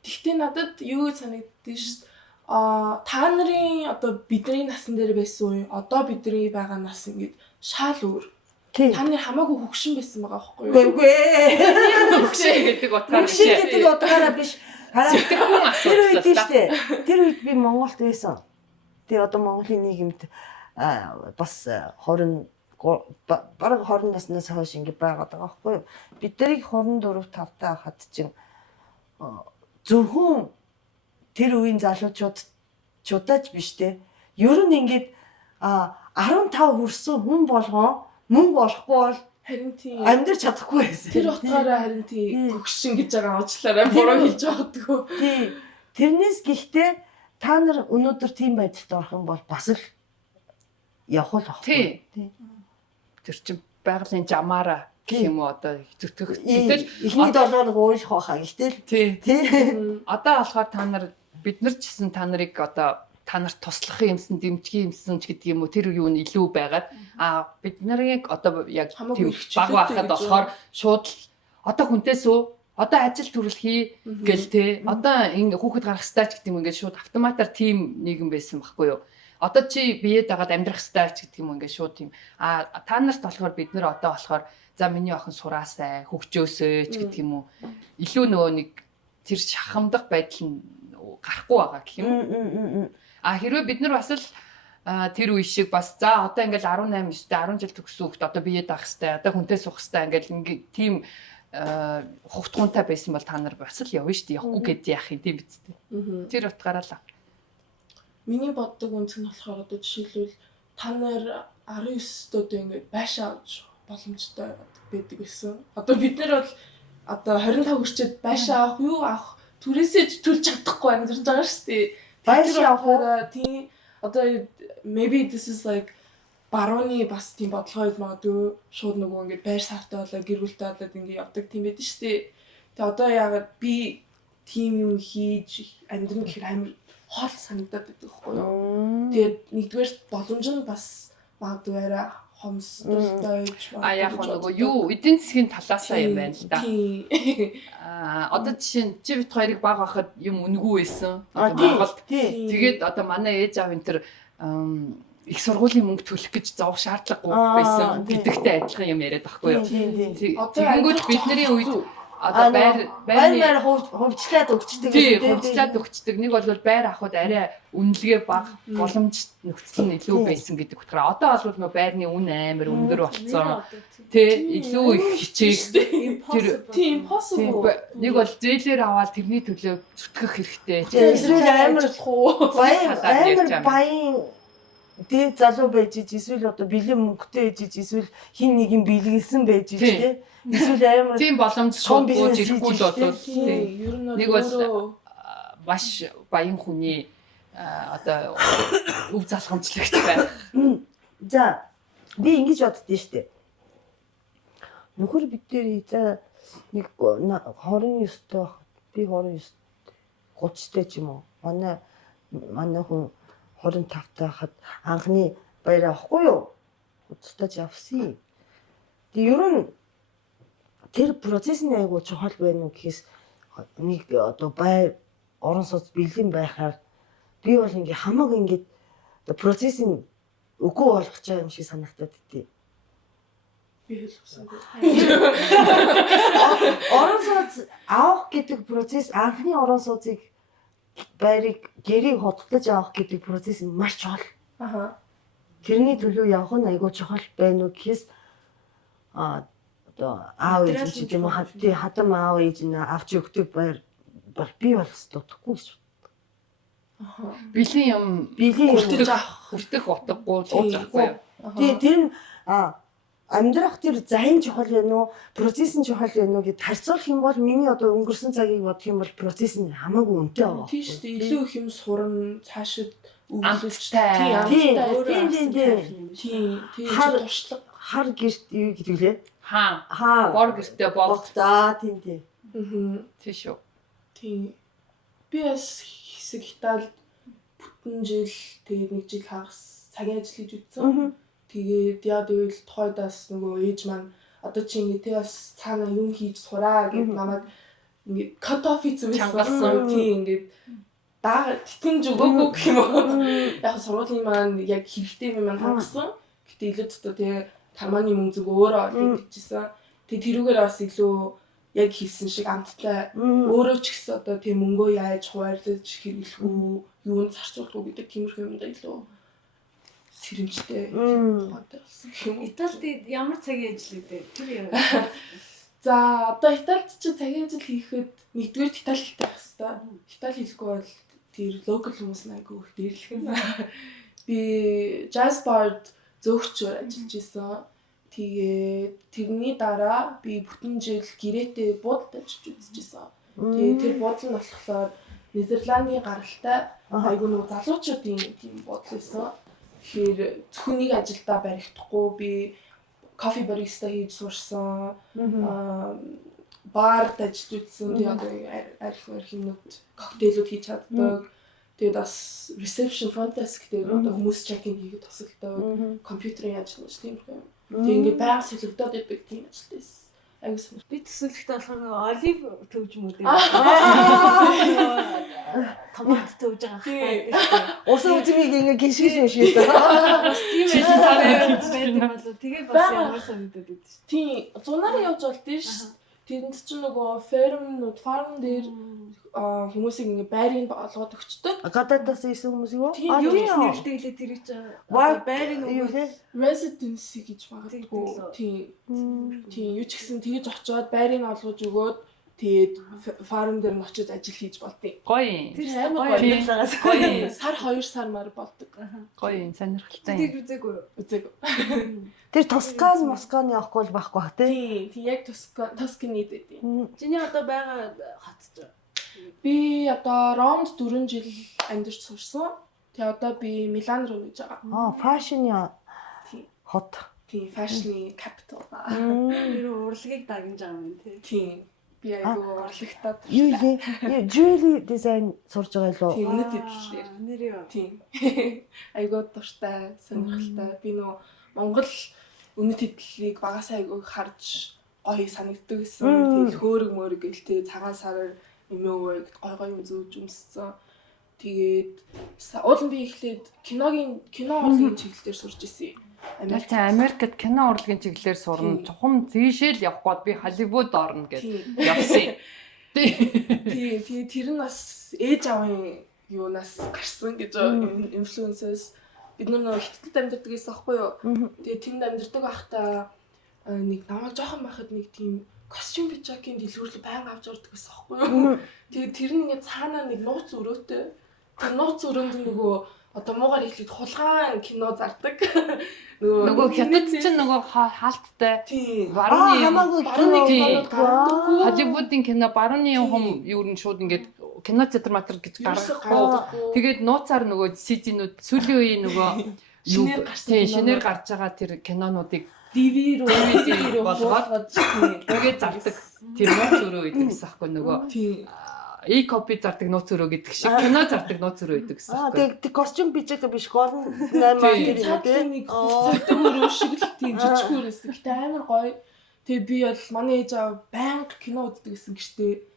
Тэгтээ надад юу гэж санагддээ шүү дээ. Та нарын одоо бидний насан дээр байсан үе, одоо бидний байгаа нас ингээд шал өөр. Тий. Та нар хамаагүй хөгшин байсан байгаа байхгүй юу? Үгүй. Хөгшин гэдэг утгаар Хөгшин гэдэг утгаараа биш. Сэтгэхүйн Тэр үед асуудал шүү дээ. Тэр үед би Монголд байсан. Тэгээ одоо Монголын нийгэмд бас 20 бараг 20 наснаас хойш ингэ байгаад байгаа байхгүй юу? Бид нарыг 24 5 таа хад чинь зөвхөн тэр үеийн залуучуудаач биш те. Ер нь ингээд 15 хүрсэн хүн болгоо мөнгө олохгүй бол Харин тийм амьдрч чадахгүй байсан. тэр утгаараа харин тийм хөгшин гэж байгаа уучлаарай буруу хэлж байгаагүй. Тий. Тэрнээс гэхдээ та нар өнөөдөр тийм байдалд орох юм бол бас л явах л Тий. байхгүй. тэр чин байгалийн жамаараа гэх юм уу одоо зүтгэх. Гэтэл Гэтэл эхний 7 хоног уйлах байхаа гэтэл тий. тий. Одоо болохоор та нар бид нар ч гэсэн та нарыг одоо та нарт туслахын юмсан, дэмжихийн юмсан ч гэдэг юм уу тэр юу нь илүү байгаад бид нарыг одоо яг Хамаагүй тийм их баг чөлөөтэй байхад гэж болохоор шууд л одоо хүнтээс үү одоо ажил төрөл хий гэл те одоо ингэ хүүхэд гарах хэрэгтэй ч гэдэг юм ингээд шууд автоматар тим нийгэм байсан байхгүй юу. Одоо чи биед дагаад амьдрах хэрэгтэй ч гэдэг юм ингээд шууд тийм та нарт болохоор бид нар одоо болохоор за миний охин сураасай хөгжөөсэй ч гэдэг юм уу. Илүү нөгөө нэг тэр шахамдах байдал нь гарахгүй байгаа гэх юм уу. Хэрвээ бид нар бас л тэр үе шиг бас за одоо ингээл 18 9-тэй 10 жил төгссөн хүүхд одоо биед авах хэрэгтэй одоо хүнтэй суух хэрэгтэй ингээл тийм хугтгуунтай байсан бол та нар бас л явна шүү дээ явахгүй гэдээ яах юм тийм биз дээ. Тэр утгаараа л Миний боддог үнц нь болохоор одоо жишээлбэл та нар 19 дээд ингээд байшаа авч боломжтой байдаг гэсэн. Одоо бид нар бол одоо 25 хүрчээд байшаа авах юу авах түрээсээ төлж чадахгүй амьдарч байгаа шүү дээ. Байшаа авах тийм одоо maybe this is like барууны бас тийм бодлого байж магадгүй шууд нөгөө ингээд байр савтай болоо гэр бүлтэй болоод ингээд явдаг тийм байдаг шүү дээ. Тэгээ одоо яагаад би тийм юм хийж амьдрын гэхээр амар хоол санагдаад байдаг байхгүй юу. Тэгээд нэгдүгээр боломж нь бас магадгүй арай хомсдолтой гэж яг нөгөө юу эдийн засгийн талаасаа юм байна л да. Одоо жишээ нь чи бит хоёрыг баг байхад юм үнэгүй байсан. Монголд тэгээд одоо манай ээж аав энэ төр их сургуулийн мөнгө төлөх гэж зовх шаардлагагүй байсан гэдэгтэй адилхан юм яриад байхгүй юу. Тэгэнгүүт бидний үед одоо байр хөвчлээд өгчдөг. Тийм хөвчлээд өгчдөг. Нэг бол байр авахд арай үнэлгээ бага боломж нөхцөл нь илүү байсан гэдэг утгаараа одоо бол нөө байрны үн амар өндөр болсон. Тэ илүү их хичээл тэр тийм possible. Нэг бол зээлээр аваад тэрний төлөө зүтгэх хэрэгтэй. Эсвэл амар баян дээ залуу байж эсвэл одоо бэлэн мөнгөтэй байж эсвэл хин нэг юм бэлгэлсэн байж тий. Эсвэл амар тийм боломж шууд бууж ирэхгүй л болов тий. Ер нь нэг бол маш баян хүний одоо өв залхамжлагч байна. За би ингэж боддөө штэ. Нөхөр бид дээр за нэг 29 тоо би 29 30-тэй ч юм уу. Манай хүн 25 тахад анхны баяр авахгүй юу? Удахгүй авсан. Тэгээ ер нь тэр процесс нь айгуу чухал байна уу гэхээс нэг одоо байр орон сууц бэлэн байхаар би бол ингээ хамаагүй ингээд процессын үгүй болгож байгаа юм шиг санагдаад идэв. Би хэлчихсангүй. Орон сууц авах гэдэг процесс анхны орон сууцыг байрыг гэрийг хотглож авах гэдэг процесс нь маш чухал. Тэрний төлөө явах нь айгүй чухал байна уу гэхээс одоо аав ээж ч юм уу хатам аав ээж нь авч өгдөг байр бол би бол дутхгүй шүү. Бэлэн юм хүртэх утгагүй дуудахгүй. Тэр нь амьдрах тэр зайн чухал байна уу, процесс нь чухал байна уу гэд харьцуулах юм бол миний одоо өнгөрсөн цагийг бодох юм бол процесс нь хамаагүй үнэтэй байгаа. Тийм шүү дээ. Илүү их юм сурна, цаашид Амттай. Тийм туршлага. Хар гэрт юу гэдэг лээ? Хаа. Бор гэртээ болтаа тийм. Тийм шүү. Тийм. Би бас хэсэг Италид бүтэн жил тэгээд нэг жил хагас цагийн ажил хийж үзсэн. Тэгээд яа гэвэл тохойдоос нөгөө ээж маань одоо чи ингэ тэ бас цаана юм хийж сураа гэд намайг ингэ cut off хийсэн байсан. Тийм ингэ тэтгэмж өгөөгүй гэх юм уу. Яг сургуулийн маань яг хэрэгтэй юм маань хангасан. Гэтэ илүү зөв тэ таманы мөнгө зүг өөрөө олж хийчихсэн. Тэгээд тэрүүгээр бас илүү яг хэлсэн шиг амттай өөрөө ч гэсэн одоо тийм мөнгөө яаж хуваарлаж хэрэглэх үү, юунд зарцуулах үү гэдэг тиймэрхүү юмд илүү сэрэмжтэй тухайтай болсон юм. Италид ямар цагийн ажил үү? Тэр яа. За одоо Италид чинь цагийн ажил хийхэд нэгдүгээр Итали хэлтэй байх хэрэгтэй. Итали хэлэхгүй бол тэр локал хүмүүс айгүй их дээрлэх юм. Би jazz bar зөөгчөөр ажиллаж исэн. Тэгээд тэрний дараа би бүтэн жил гэрээтэй буудалд ажиллаж үзчихсэн. Тэгээд тэр буудал нь болохоор Нидерландын гаралтай айгүй нэг залуучуудын тийм буудал байсан. Тэгэхээр зөвхөн нэг ажилдаа баригдахгүй би кофе бариста хийж сурсан. Бард ажиллаж үзсэн. Тэгээд арх юмнууд коктейлүүд хийж чаддаг. Тэгээд бас reception front desk гэдэг одоо хүмүүс check-in хийгээд тасалдаг. Компьютерийн ажил гэж тийм юм. Тэгээд ингээд байнга солигдоод байдаг тийм ажил байсан. Айгуу сонир. Би төсөөлөхтэй болохоор олив төвж мөдөө. Томат төвж байгаа. Усан үзмийг ингээ гişгиш шийдээ. Бас тийм байдаг болоо. Тэгээ бас ямар санагдаад байдаг шүү. Тийм, зунаар явж болдсон шүү. Тэнд чинь нөгөө фарм дээр хүмүүсийг ингээ байрыг олгоод өгчдөг. Гадаадаас ирсэн хүмүүс юу? Юу нэртэй хэлээ тэр чинь байрын юу вэ? Residency гэж магадгүй. Тийм, юу ч гэсэн тэгж очиод байрыг олгож өгөөд тэгээд фарм дээр нь очиод ажил хийж болдгийг. Гоё. Тэр амар гоё. Гоё. Сар 2 сар мар болдог. Гоё, сонирхолтой. Тэр үзээгүй. Үзээгүй. Тэр Москваны явахгүй бол байхгүй бах тий. Тийм, яг Тосканы дээ. Чиний одоо байгаа хот ч. Би одоо Ромд 4 жил амьдарч сурсан. Тэгээ одоо би Милан руу гэж байгаа. Фашны хот. Тийм, фашны capital. Тэр урлагийг дагнаж байгаа юм тий. Тийм. Би айгүй урлагтаад. Юу лээ? Jewelry design сурж байгаа Тийм, юу? үнэт эдлэлээр. Нэр юу? Тийм. Айгүй дуртай, сонирхолтой. Би нөө Монгол үнэт эдлэлийг багасаа айгүй харж гоё санагддаг гэсэн. Тэгээд хөөрөг мөрөг гэлтэй цагаан сараар юмөө гой юм зөөж өмссөн. Тэгээд уулын би эхлээд кино урлагийн чиглэлээр сурч ирсэн. Америкт кино урлагийн чиглэлээр сурна. Чухам зээшэл явах гээд би Холливуд орно гэж явсан. Тийм, тэр нь бас ээж авын юунаас гарсан гэж инфлюенсерс бид нөгөө хятадд амьдардаг гэсэн аахгүй юу. Тэгээ тэнд амьдардаг байхдаа нэг намайг жоохон байхад нэг тийм костюм пижакийн дэлгүүрлэг байнга авч ордог гэсэн аахгүй юу. Тэгээ тэр нь ингээ цаанаа нэг нууц өрөөтэй. Тэр нууц өрөөнд нөгөө одоо муугаар ихлээд хулгайн кино зардаг. Нөгөө хятад чинь нөгөө хаалттай. Тийм. Хамаагүй кино Холливуудын кино барууны хум юу н шууд ингээд кино театр матер гэж гаргахгүй. Тэгээд нууцаар нөгөө CG-нүүд сүүлийн үеийн нөгөө шинээр гарч байгаа тэр кинонуудыг DVD руу болгоод тэгээд зардаг. Тэр нууц өрөө гэдэг гэсэн аахгүй нөгөө. Тийм. E-copy зардаг нууц өрөө гэдэг шиг кино зардаг нууц өрөө гэдэг гэсэн аахгүй. Тэгээд костюм бичээд биш гол 8 тийм нэг зөвхөн өрөө шиг л тийм жижиг өрөөс ихтэй амар гоё. Тэгээ би бол манай ээж аваа байнга кино үздэг гэсэн гэртээ.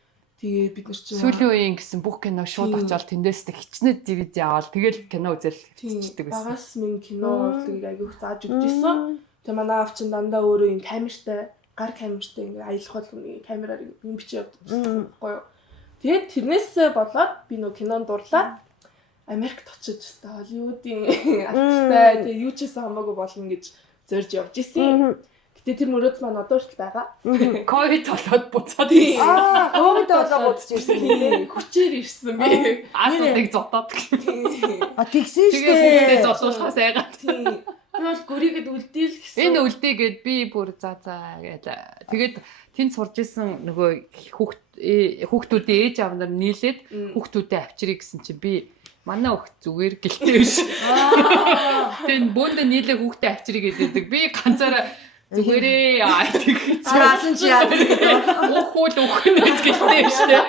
Тэгээ бид нар чинь сүүлийн үеийн гэсэн бүх кино шууд очиод тэндээс хичнээн DVD аваад тэгэл кино үзэл хичдэг гэсэн. Багаас минь кино урлагийг аягүйх зааж өгч ирсэн. Тэгээ манай аав чинь дандаа өөрөө юм камертай, гар камертай ингээ аялах бол нэг камераар юм бичиж явдаг гэсэн гоё. Тэгээд тэрнээсээ болоод би нөө кинонд дурлаад Америкт очиж өстой Холливуудын артистай тэгээ юу ч хийсэн хамаагүй болно гэж зорж явж исэн. Гэтэ тэр мөрөөдөл маань одоо хүртэл байгаа. Ковид болоод буцаад ирсэн. Ковид болоод буцаж ирсэн тийм. Хүчээр ирсэн би. Аасуудыг зодоод. Тэгсэн шүү дээ. Тэгээ бүгдээ зодуулахаас айгаад. Тийм. Би бол гүрийгэд үлдээл гэсэн. Энэ үлдээгээд би бүр за гээл. Тэгээд тэнд сурж исэн нөгөө хүүхдүүдийн ээж аав нар нийлээд хүүхдүүдэд авчирыг гэсэн чинь би Манай хүүхд зүгээр гэлтэй биш. Тэгээд бөөндө нийлээ хүүхдээ авчирыг гэдэг. Би ганцаараа зүгээрээ гэдэг. Цаасан чи яа гэдэг. Уухуул үхнэ гэлтэй шүү дээ.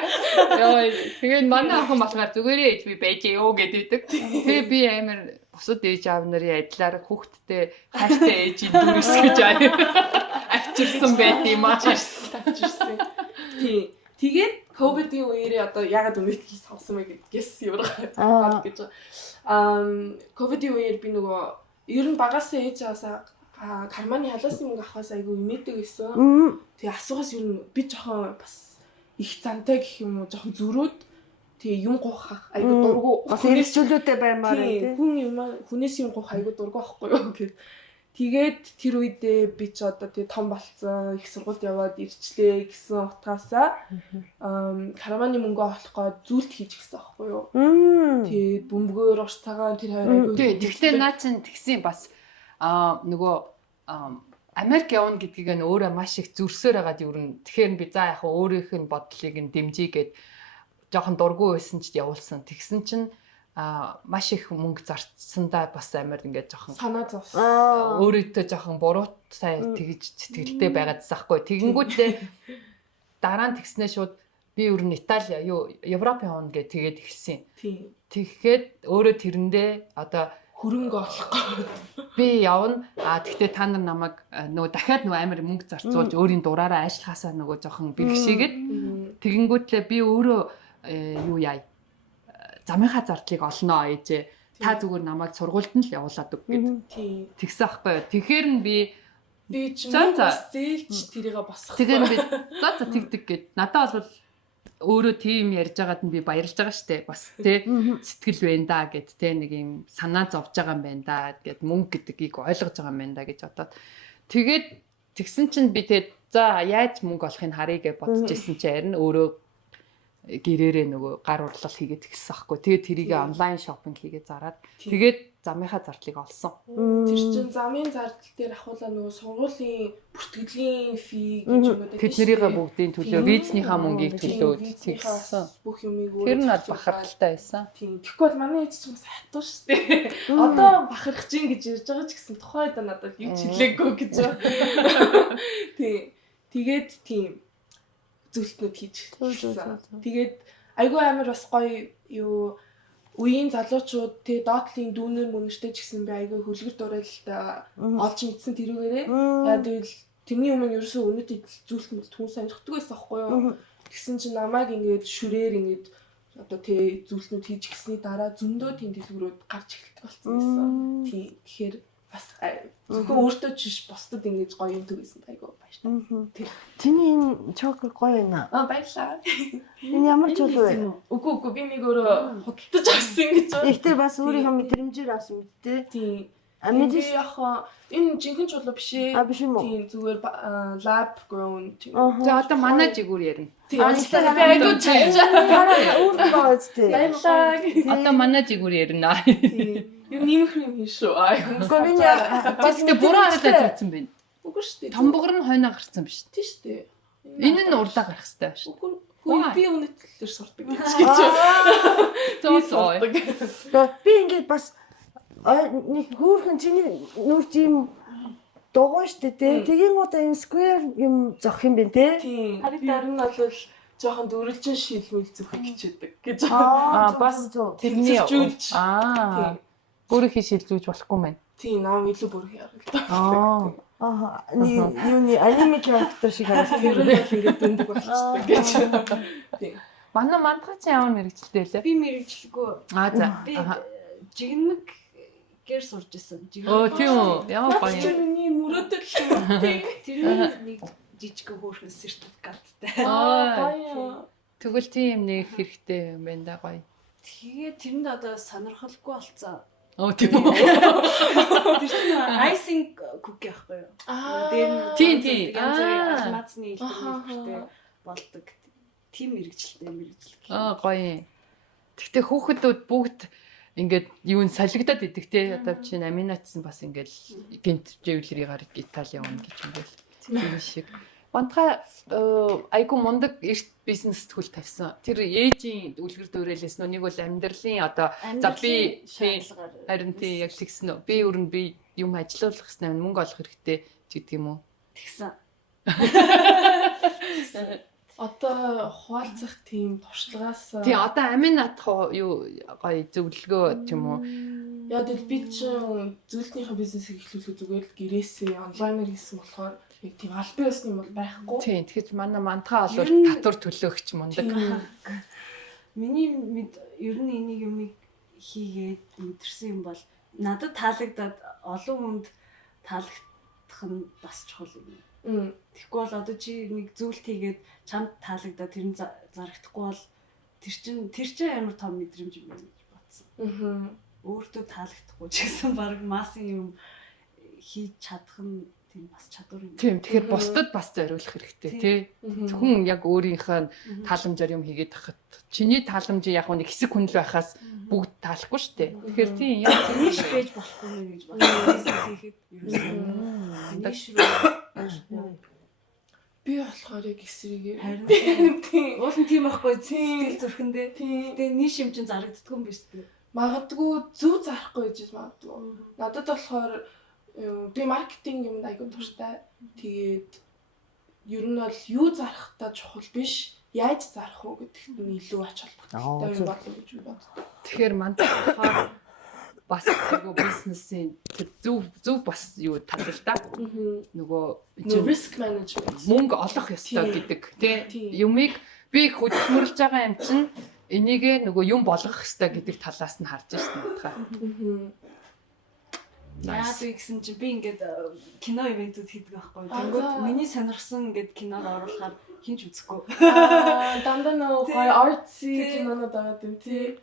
Яа тэгээд манай охин болохоор зүгээрээ ээж би байж ёо гэдэг. Тэгээ би амар бусад ээж аав нарын адилаар хүүхдтэй хайртай ээжийн дүрс гэж авчирсан байт юм аа. Авчирсан. Тий. Тэгээд ковидын үеэрээ одоо ягаад өмнөдгий сонсон бэ гэдгээс юм байна гэж. Ковидын үеэр би нөгөө ер нь багасаа ээж аваасаа карманы халаасны мөнгө авахаас айгүй имээдэг гэсэн. Тэгээ асуугаас ер нь би жоохон бас их зантай гэх юм уу жоохон зөрөөд тэгээ юм гоохах айгүй дургу. Бас хэрэгцүүлүүдэд баймаар тий. Хүнээс юм гоох айгүй дургу байхгүй юу гэд. Тэгээд тэр үедээ би ч одоо тий том болцсон их сургуульд яваад ирчлээ гэсэн утгаасаа карманы мөнгө олох гээд зүйлт хийж гисэн байхгүй юу. Тэгээд бөмбөгөөр урт цагаан тэр хоёр айгүй. Тий, тэгэхээр наа чин тэгсэн бас нөгөө Америк явна гэдгийг нь өөрөө маш их зүрсээр байгаад юу н тэгэхээр би за яг өөрийнх нь бодлыг нь дэмжийгээд жоохон дургүй байсан ч явуулсан. Тэгсэн чинь маш их мөнгө зарцсандаа бас амар ингээд жоохон санаа зовсон. Өөрөөдөө жоохон буруу сайн тэгж сэтгэлтэй байгаадсан хгүй. Тэгэнгүүтээ дараа нь тэгснээ шууд би ер нь Итали юу Европ явна гэж тэгээд эхэлсэн. Тийм. Тэгэхэд өөрөө тэрэндээ одоо хөрөнгө олох. Би явна. Тэгтээ та нар намайг нөгөө дахиад нөгөө амар мөнгө зарцуулж өөрийн дураараа ажиллахаасаа нөгөө жоохон бэрхшээгээд тэгэнгүүтлээ би өөрөө юу яа замынхаа зардлыг олноо ээжээ. Та зүгээр намайг сургуульд нь л явуулаад өг гэд. Тийм. Тэгсэн аахгүй юу. Тэгэхээр нь би ч бас зээлч тэрийгээ босгох. Тэгэхээр би за тэгдэг гэд. Надад бол өөрөө тийм ярьж байгаад нь би баярлж байгаа штэ. Бас тий сэтгэл байна да гэд тий нэг юм санаа зовж байгаа юм байна да гэд мөнгө гэдгийг ойлгож байгаа юм байна да гэж бодоод тэгээд тэгсэн чинь би тэгээд за яаж мөнгө олохыг харъя гэж бодож ирсэн чинь харин өөрөө гэрээрээ нөгөө гар урлал хийгээд гисэн аахгүй. Тэгээд тэрийг онлайн шопинг хийгээд зараад тэгээд замынхаа зардлыг олсон. Тэр чинь замын зардал дээр ахуулаа нөгөө сургуулийн бүртгэлийн фи гэж юм уу. Тэднэрийн бүгдийн төлөө визнийхаа мөнгийг төлөөд тэгсэн. Бүх юмыг Тэр нь бол бахархалтай байсан. Тийм. Тэгэхгүй бол манай ээж чинь бас хатуу штэ. Одоо бахархаж гин гэж ярьж байгаа ч гэсэн тухайд надад юу ч хэлээгүй гэж. Тийм. Тэгээд тийм зөвлөлтнүүд хийж хэлсэн. Тэгээд айгүй амар бас гоё юу үеийн залуучууд тий доотлын дүүнер мөнөртэй ч гэсэн би айгүй хөлгөр дуурайлалтаа олж мэдсэн тэрүүгээрээ яад ивэл тэрний өмнө ерөөсөө өнөд зөвлөлтнүүд түн сонирхдаг байсан аахгүй юу. Тэгсэн чинь намайг ингээд шүрээр ингээд одоо тий зөвлөлтнүүд хийж гисний дараа зөндөө тийм дэлгүүрүүд гарч эхэлдэг болсон байсан. Тий тэгэхээр бас зөвхөн өөртөө ч бусдад ингэж гоё юм төгсөн айгүй баярлалаа. Чиний энэ чокер гоё байна. Баярлалаа. Энэ ямар чул вэ? Үгүй би нэг өөрөө худалдаж авсан гэж байна. Ихтэй бас өөрийнхөө мэдрэмжээр авсан мэдтэй. Тийм. Амиж яг энэ жинхэнэ чулуу биш ээ. биш юм уу? Тийм зүгээр lab grown. За одоо манай жигүүр ярина. Тийм. Би айгүй чанж. Өөр байгаа зү. Баярлалаа. Одоо манай жигүүр ярина. Тийм. Юу нэмэх юм шүү. Гэхдээ Бас тэгээ буруу хараад тавьсан байна. Үгүй шүү дээ. Томбогор нь хойноо гарсан биз Тийм шүү дээ. Энэ нь урдаа гарах хэрэгтэй шүү. Үгүй би үнэтлэр сурдаг гэж. Тоо. би ингээд бас нэг хөөрхөн чиний нүр жим дугуй штэ тий. Тэгийн удаа энэ square юм зөх юм бэ тий. Тийм. Харин нь бол жоохон дөрвөлжин шилмэл зүхэх хичээдэг гэж. Бас тэрний зөвжүүлж. Өөрийнхөө шилжүүлж болохгүй мэн. Тийм, нам илүү бүрх яргалтай. Юуны аниме character шиг харагдав. Тэр нь ингээд дүндэг болчихсон гэж. Тийм. Манай мандгач ямар мэрэгчлээ лээ. Би мэрэгчлэгүй. За. Би жигнэг гэр сурж исэн. Тийм үү. Ямар гоё. Тэр миний мөрөөдөл шүү. Тэр нэг жижиг хөөрхөн сертификаттай. Гоё. Тэгвэл тийм нэг хэрэгтэй юм байна да гоё. Тэгээ тэрэнд одоо сонирхолгүй болцсон. Тийм үү. Тэр чинь icing cookie ахгүй юу? Дээр Тийм. янз бүрийн алмазны илтгэртэй болдог. Тийм мэрэгчлээ. Гоё. Тэгтээ хүүхдүүд бүгд ингээд юун солигдоод идэг те. Одоо чинь аминацсан бас ингээд гинт живлэрийг гараад Итали явна гэж юм бэл. Тийм шиг. Бантга айгу мундаг эрт бизнест хөл тавьсан. Тэр ээжийн үлгэр дуурайлээс нүг бол амьдралын одоо за би харин тий яг тэгсэн үү. Би өрн би юм ажилуулах гэсэн мөнгө олох хэрэгтэй гэдэг юм уу? Тэгсэн. Одоо хуваалцах тийм туршлагаас Тий одоо амин надах юу гоё зөвлөгөө ч юм уу? яа тэгэл би чинь зөвлөлтийнхээ бизнесийг эхлүүлэх зүгээр л гэрээсээ онлайнаар хийсэн болохоор яг тийм албан ёсны юм бол байхгүй. Тий тэгэхээр мантаа бол татвар төлөөгч мундаг. Миний ер нь энийг юм хийгээд мэдэрсэн юм бол надад таалагдаад олон хүнд таалагдах нь бас чухал юм. Тэгэхгүй бол одоо чи нэг зүйлт хийгээд чамд таалагдаад тэр нь зарагдахгүй бол тэр чинь амар том мэдрэмж юм байна гэж бодсон. Өөртөө таалагдахгүй ч гэсэн баг массын юм хийж чадах нь тийм бас чадвар юм. Тийм тэгэхээр бусдад бас зориулах хэрэгтэй тий. Зөвхөн яг өөрийнхөө тааламжаар юм хийгээд тахад чиний тааламж яг нэг хэсэг хүн л байхаас бүгд таалахгүй шүү дээ. Тэгэхээр тийм яг тийм ш байж болохгүй нэ гэж бодсон. Бизнес хийхэд ерөөсөө Би болохоор яг эсрэг харин тийм уул нь тийм байхгүй сэтгэл зүрхэндээ. Тэгээ нийш юм чин зарагддгүй юм биш үү? магадгүй зөв зарахгүй гэж магадгүй. Надад болохоор би маркетинг юмд айгүй дуртай. Тэгээд ер нь бол юу зарахтаа чухал биш, яаж зарах уу гэдэгт нь илүү ач холбогдолтой юм болов гэж би боддог. тэгэхээр мантаа бас нөгөө бизнесийн зөв бас юу тал л да. Нөгөө risk management мөнгө олох ёстой гэдэг тий юмыг би хөдөлмөрлж байгаа юм чинь энийгээ нөгөө юм болгох ёстой гэдэг талаас нь харж байна надад. Яа би гэсэн чи би ингээд кино ивентүүд хийдэг байхгүй. Тэнгүүд миний сонирхсон ингээд кинод оруулахаар хинч үзэхгүй. Дандаа нөгөө гоё artsy кинонод байгаа юм тий.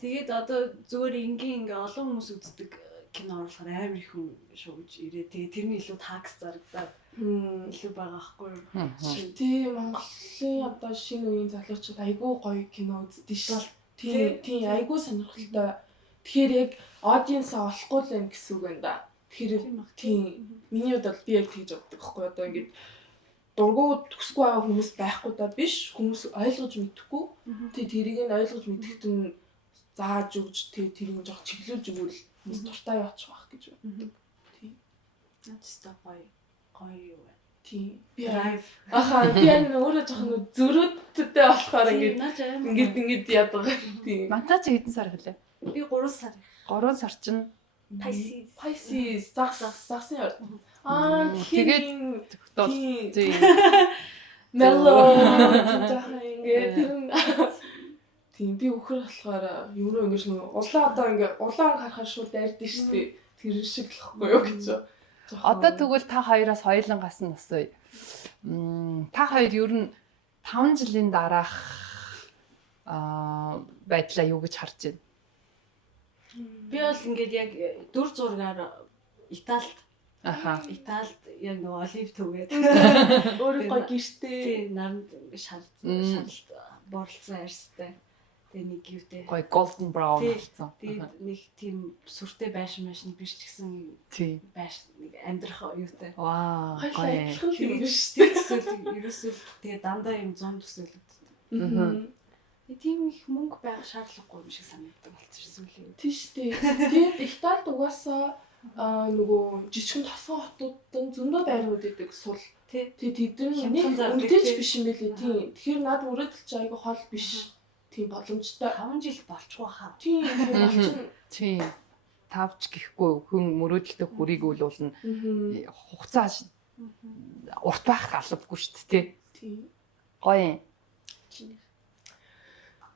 Тэгээд одоо зүгээр ингээ олон хүмүүс үздэг кино оруулахаар амар их хүн шууж ирээ. Тэгээд тэрний илүү такс зарагдаад илүү байгаа байхгүй юу? Тий Монголын одоо шинэ үеийн залуучууд айгүй гоё кино үздэг шүү. Тий айгүй сонирхолтой. Тэгэхээр яг аудиенсаа олохгүй л юм гэсэн үг байна да. Тэгэхээр тий миний хувьд бол би яг тэгж боддог байхгүй одоо ингээд дургу төсгүй байгаа хүмүүс байхгүй да биш хүмүүс ойлгож мэдэхгүй. Тий тэрийг нь ойлгож мэдэхэд нь зааж өгч тий тэрийг жоох чиглүүлж өгвөл хүмүүс дуртай явчих байх гэж боддог. Тий. Надад гоё юу вэ? Тий. Drive. Би өөрөө жоох нь зөрөөдтэй болохоор ингээд яадаг. Тий. Мантаа чи хэдэн сар гэлээ? Би 3 сар. 3 сар чинь Pisces загсан яа. тэгээд тий. Mellow ингээд тийм би өхөр болохоор юу ингэж нэг улаан одоо ингээд улаан харахаар шууд дайрдээ шүү дээ. Тэр шиг л хэвгүй юу гэж. Одоо тэгвэл та хоёроос хоёулангаас нь асууя. Та хоёр ер нь 5 жилийн дараах байдлаа юу гэж харж байна? Би бол ингээд яг дүр зургаар Италид Италид яг нэг олив төвгээд өөрөө гоё гэртээ наранд шалт борлцсон арьстай. Тэгээ нэг юутэй Гоё golden brown болсон. Тэгээд нэг тийм сүртэй байшин биш ч гэсэн Тий. байшин нэг амьдрах юутай. Вау. гоё юм биш. Ерөөсөө тэгээ дандаа юм 100 төсөөлөд. Тийм их мөнгө байх шаардлагагүй юм шиг санагддаг болчихсон юм. Тийш дээ. Тэгээд Италид угаасаа нөгөө жижигэн тосон хотуудад зөндөө байрууд идэг сул. Тэгээд тэд нар үнэтэйч биш юм байлээ тийм. Тэгэхээр над мөрөдөл чи айгүй хол биш. Тийм боломжтой 5 жил болчихгоо хаа. Тийм болчихно. Тийм. 5 ч гэхгүй хүн мөрөөдөлтөй хүрийгүүлүүлнэ. Хугацаа урт байх албагүй шүү дээ. Тийм. Гоё.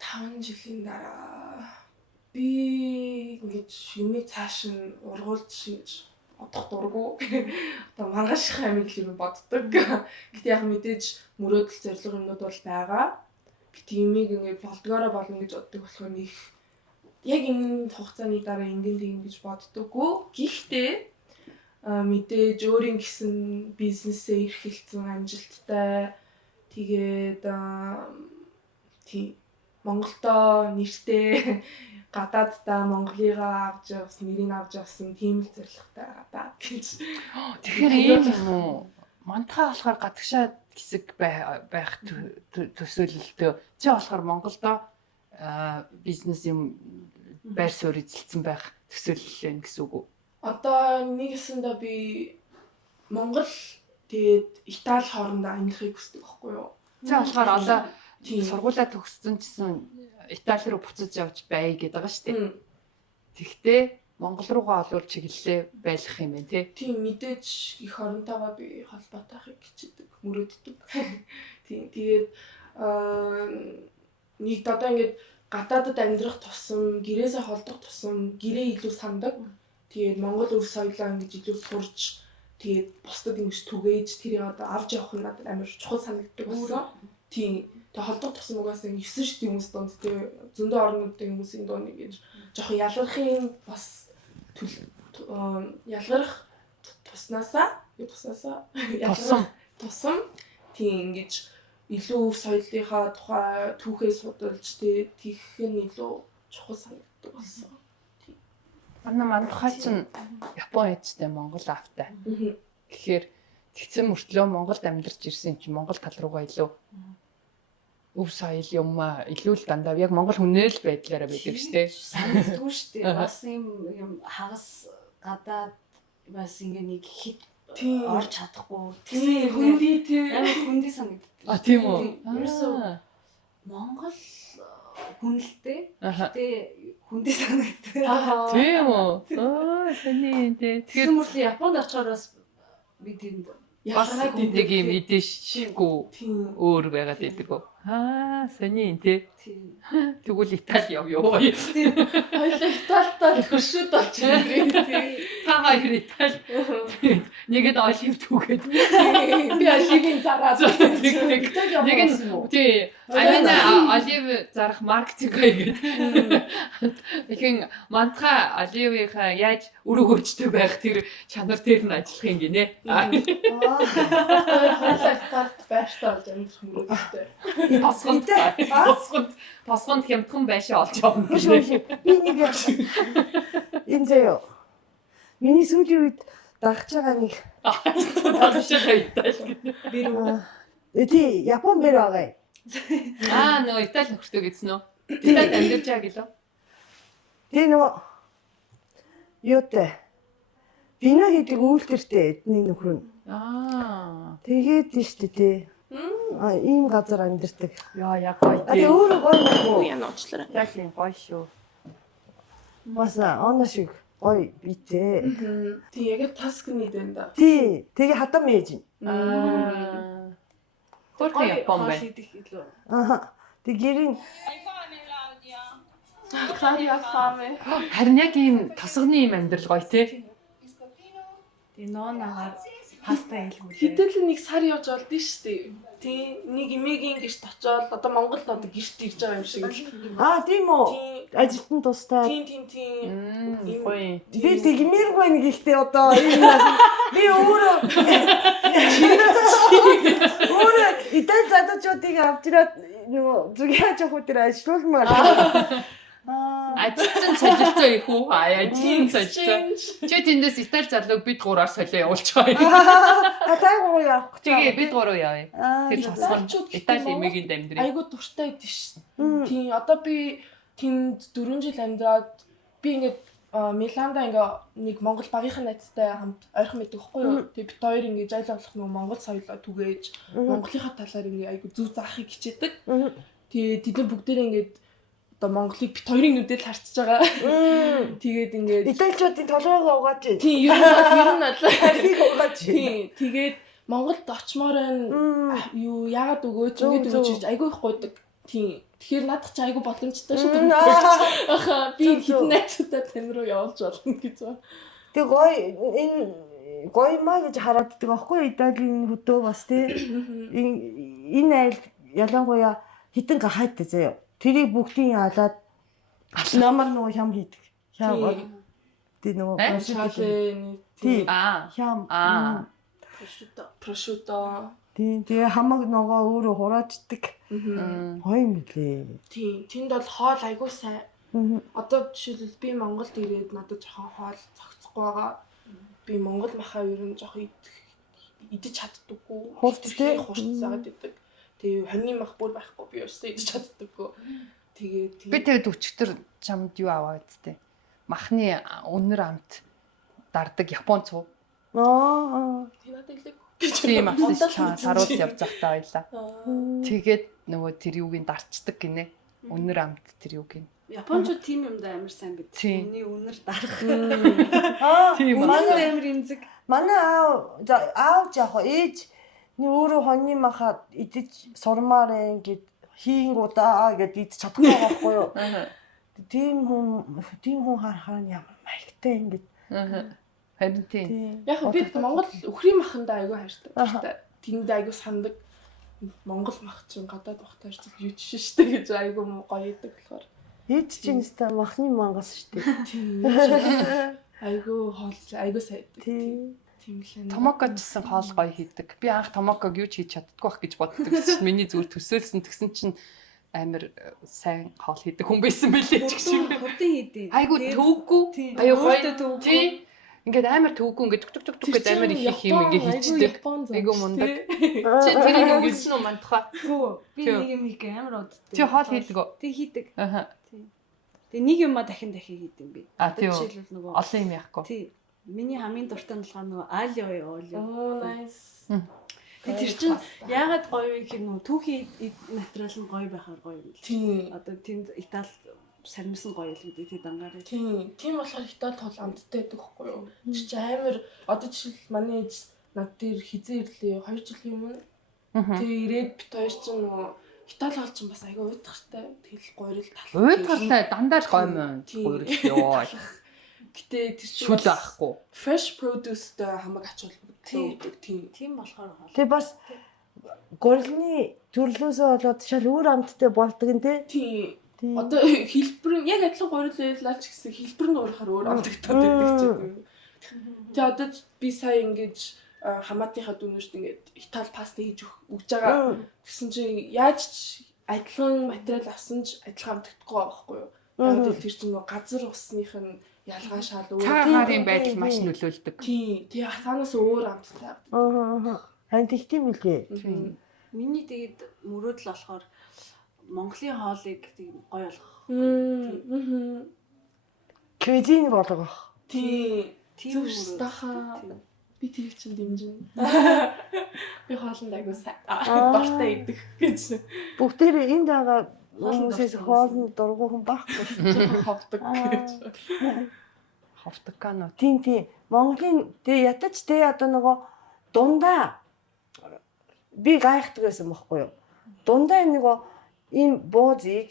5 жилийн дараа би ингэж юмыг цааш нь ургуулж шинж одох дургу. Одоо маргааш амиг л юм боддог. Гэтэ яг мэдээж мөрөөдөл зорилго юмнууд бол байгаа. Би тиймийг ингэ болдгоороо болно гэж боддог болохоор нэг яг энэ хугацааны дараа ингэн гэж боддоггүй. Гэхдээ мэдээж өөрийн гэсэн бизнесээ эрхэлсэн амжилттай тэгээд тийм Монголдоо нэртэй гадааддаа Монголыгаа авч явсан, нэрийг авч явсан тийм л зорилготой гадаад гэж. Тэгэхээр ийм юм уу? Мантаа болохоор гадагшаа хэсэг байх төсөөлөлтөө чи болохоор Монголдо бизнес юм байр суурь эзэлсэн байх төсөөлөл гэсэн үг үү? Одоо нэгэсэндээ би Монгол тэгээд Итали хоорондоо амьдрахыг хүсдэг байхгүй юу? Чи болохоор одоо Тийм. сургуулаа төгссөн гэсэн Итали руу буцаж явж бай гэдэг байгаа шүү дээ. Тэгтээ Монгол руугаа олвол чиглэлээ байлгах юм байна тий. Тийм мэдээж их оронтойгоо би холбоотой ахыг хичээдэг, мөрөөддөг. Тийм тэгээд нэг одоо ингээд гадаадд амьдрах тусам, гэрээсээ холдох тусам гэрээ илүү сандаг. Тэгээд Монгол өв соёлоо ингэж илүү сурч тэгээд бусдад ингэж түгээж тэрийг одоо авч явах нь надад амар чухал санагддаг болсон. Тийм. Тэгээд холдох тусам угаасаа 9 шит хүмүүс донд тэгээд зөндөө орнуудын хүмүүсийн донд ингэж жоохон ялгархын бас ялгарх тусам тийм ингэж илүү өв соёлынхаа тухай түүхээ судалж тийх нь илүү чухал санагддаг болсон. Манай тухай чинь Япон ээжтэй Монгол автай. Тэгэхээр тэгсэн мөртлөө Монголд амьдарч ирсэн чинь Монгол тал руугаа илүү өв соёл юм илүү л дандаа яг Монгол хүнээр л байдлаараа байдаг штэ. Санагдгүй шүү дээ. Бас юм хагас гадаад бас ингээ нэг хит орж чадахгүй. Тийм хүндий тийм амар хүндий санагддаг. А тийм үү? Ерөөсөө Монгол хүнэлтэй. Гэтэ хүндий санагддаг. Тийм үү? Сони дээ. Тэгэхээр мөртлөө Японд очихоор бас би тэнд бас нэг юм мэдээшгүй тийм өөр байгаад байдаг уу? Сони тий. тийм. Тэгвэл Итали явъя. хоёлаа Италитай хөшөөд болж ирээ. Та хоёр Итали. Нэгэд олив түгээд. Би оливын зараад Нэг нь тий. Амина олив зарах маркетинг хийгээд. Ихэн мантха оливынхаа яаж үр хөвчтэй байх тэр чанар дээр нь ажиллах юм гинэ. хоёлаа Италид байртаа болж амьдрах мөрөөдөлтэй. Тосгонд хямдхан байшаа олж явна гинэ. Би нэг энэ заяа. Миний сүүлийн үед дагч байгаа нэг Тосгонд Итали. тий Япон бэр байгаа. Нөгөө Итали нөхөртөө гэсэн үү? Италид амьдарч байгаа гэлөө. Тий нөгөө юутай. Вино хийдэг үйлдвэртэй эдний нөхөр нь. Тэгээд тийш тий. Ийм газар амьдардаг. Яа яг гоё А тэгээ өөрөө гоё нөгөө Яна уучлаарай. яг юм гоё шүү. бас оноо шиг гоё битэй. Тий яг таскны дэнд. Тий тэгээ хатам ээж. Хөрх Япон байна. Аха. Тэг гэрийн Клаудиа фаме. Харин яг ийм тосгоны ийм амьдрал гоё тий. Тэгээ ноонагаар паста хэлгүүлээ. Хэдэл нэг сар явж болдсон шүү дээ. Тий нэг эмээгийн гэрт очиод одоо Монголд одоо гэрт ирж байгаа юм шиг л. тийм үү. Ажилтан тустай. Тийм. Гоё. Би тэгмээргүй нэг ихтэй одоо энэ би өөрөө Итали задачуудыг авчираад нөгөө зүгийн ачаахууд дээр ажилуулмаар. Ажилтан солилцоо их үү? Ажилтан солилцоо. Чи тэндээс Итали залууг бид гураар солио явуулчихъя. Тайгуу явах гэж. Тэгээ бид гурав явъя. Тэр тосгонд Монголчууд Итали эмээгийн амьдрал. Айгу дуртай байдсан шүү. Тийм одоо би тэнд 4 жил амьдраад би ингээд Миланда ингээ нэг Монгол багийнхан найзтай хамт ойрхон мэддэг байхгүй юу. Тэгээ бид хоёр ингээ жайл болох нэг Монгол соёлоо түгээж Монголынхаа талаар ингээ айгу зүв заахыг хичээдэг. Тэгээ тэд бүгдээрээ ингээд одоо Монголыг бит хоёрын нүдээр харьцаж байгаа. Тэгээд ингээд Италичуудын толгойгоо угааж. тийм ер нь Харийг угааж. тийм тэгээд Монголд очмоор юу яагаад өгөөч ингэж өгөөч айгүй их гойдаг. Тийм. Тэгэхээр надад ч айгүй боломжтой шүү. Аха би хэдэн найзуудаа тань руу явуулж болно гэж байна. Тэг гоё энэ гоё маа гэж хараад байдаг аахгүй Италийн хөдөө бас тий. Энэ айл ялангуяа хитэн гахайтай заяа. Тэрийг бүгдийн алаад намар нөгөө хям хийдэг. Хям. Тий нөгөө тий. Хям. Прошуто. Тий. Тэгээ хамаг нөгөө өөрөө хураачдаг. Гоё юм лээ. Тийм. Тэнд бол хоол айгүй сайн. Одоо жишээлбэл би Монголд ирээд надад жоохон хоол цогцохгүй байгаа. Би Монгол махаа ер нь жоохон идэж чаддаггүй. Хурц тий. Хурцсаад идэг. Тэгээ хоньны мах бүр байхгүй би өөртөө идэж чаддаггүй. Би тэгээд өчтөр чамд юу аваад тээ. Махны өнөр амт дардаг Япон цуу. тий надад илэг. Тийм авсан саруул явж захтаа байлаа. Аа. Тэгээд нөгөө тэр юуг нь дарчдаг гинэ. Өнөр амт тэр юуг нь. Япончууд тийм юмд амар сайн бид. Тийм. Миний үнэр дарах. Тийм Манай амар имзэг. Манай аав яг ээж өөрөө хоньны маха идэж сурмаар ингээд хийнгуудаа гэд идэж чадахгүй байхгүй юу? Тийм хүн харахаар ямар маягтай ингээд. Харин тийм. Яг би Монгол өхрийн махандаа айгүй хайртай. Тэнд айгүй сандаг. Монгол мах чинь гадаад бахтай харьцах юу ч шиштэй гэж айгүй гоё идэг болохоор. Ээж чинь өстой махны мангас штеп. Тийм. Айгүй хоол айгүй сайд. Тийм. Тийм лээ. Томокочсон хоол гоё хийдэг. Би анх томоког юу ч хийж чаддаггүй байх гэж боддог гэсэн чинь миний зүгээр төсөөлсөн тэгсэн чинь амар сайн хоол хийдэг хүн байсан байлээ ч гэх шиг. Хурдан хийдیں۔ Айгу төвггүй. Аюу гоё. Тийм. Ингээд амар төвггүй ингээд тук тук тук гэдэг амар их юм ингээд хийчдэг. Айгу мундаг. Чи тэрийг үзсэн үү мантахаа? Гүү. Би нэг юм хийх амар удаа. Чи хоол хийдэг үү? Тэг хийдэг. Аха. Тэгээ нэг юма дахин хийдэг юм би. Тийм. Жишээлбэл нөгөө Олон юм яахгүй. тий. Миний хамгийн дуртай нь болохоор нөгөө алио. Оо nice. Тэр чинь яагаад гоё вэ гэхээр нөгөө түүхийн материал нь гоё байхаар гоё юм л. Тийм. Одоо тэнд Итали сармисан гоё л гэдэг тий дангаараа. Тийм болохоор Итали тол амттай байдаг байхгүй юу? Тэр чи амар одоо жишээл манай ээж над дээр хизээ ирлээ 2 жилийн өмнө. Тэгээ ирээд бит хоёр чинь нөгөө Итали бол чинь бас аяга уйдгартай. Тэгэл гойрол тал. Уйдгартай дандаа л гоё мөн. Гойрол ёо. Гэтэ тэр чинь Шүл аахгүй. fresh produce-тэй хамаг ач холбогддог. Тийм болохоор гол. Тэг бас гурилны төрлөөсөө болоод шал өөр амттай болдог нь тий. Тийм. Одоо хэлбэр нь яг адилхан гойрол байлаа ч гэсэн хэлбэр нь өөрөөр өөр амтагдаад байдаг ч юм. Тэгээ одоо би сая ингэж хамаатныхаа дүүнэрт ингээд Итали паста хийж өгч байгаа. Тэгсэн чинь яаж ч адилхан материал авсан ч адилхан амтагдахгүй байгаа байхгүй юу? Яг тэр чинь нөгөө газар усных нь ялгаа шал өөр. Цагаарын байдал маш нөлөөлдөг. Тийм. Тэгээ цаанаас өөр амттай. Харин тийм үлээ. Тийм. Миний тэгээд мөрөөдөл болохоор Монголын хоолыг тийм гоё болгох. Квизин болгох. Тийм. Тийм Зүс тахаа. Би тэр чинь дэмжин. Би хоолнд айгуу дортой идэх гэж. Бүгдээр энд байгаа хүмүүсээс хоолнд дургуйхан байхгүй шүү. Ховдог гэж. Ховдог канаа. Тийм. Монголын ядаж одоо нөгөө дундаа би гайхдаг байсан байхгүй юу? Дундаа нөгөө ийм буузыг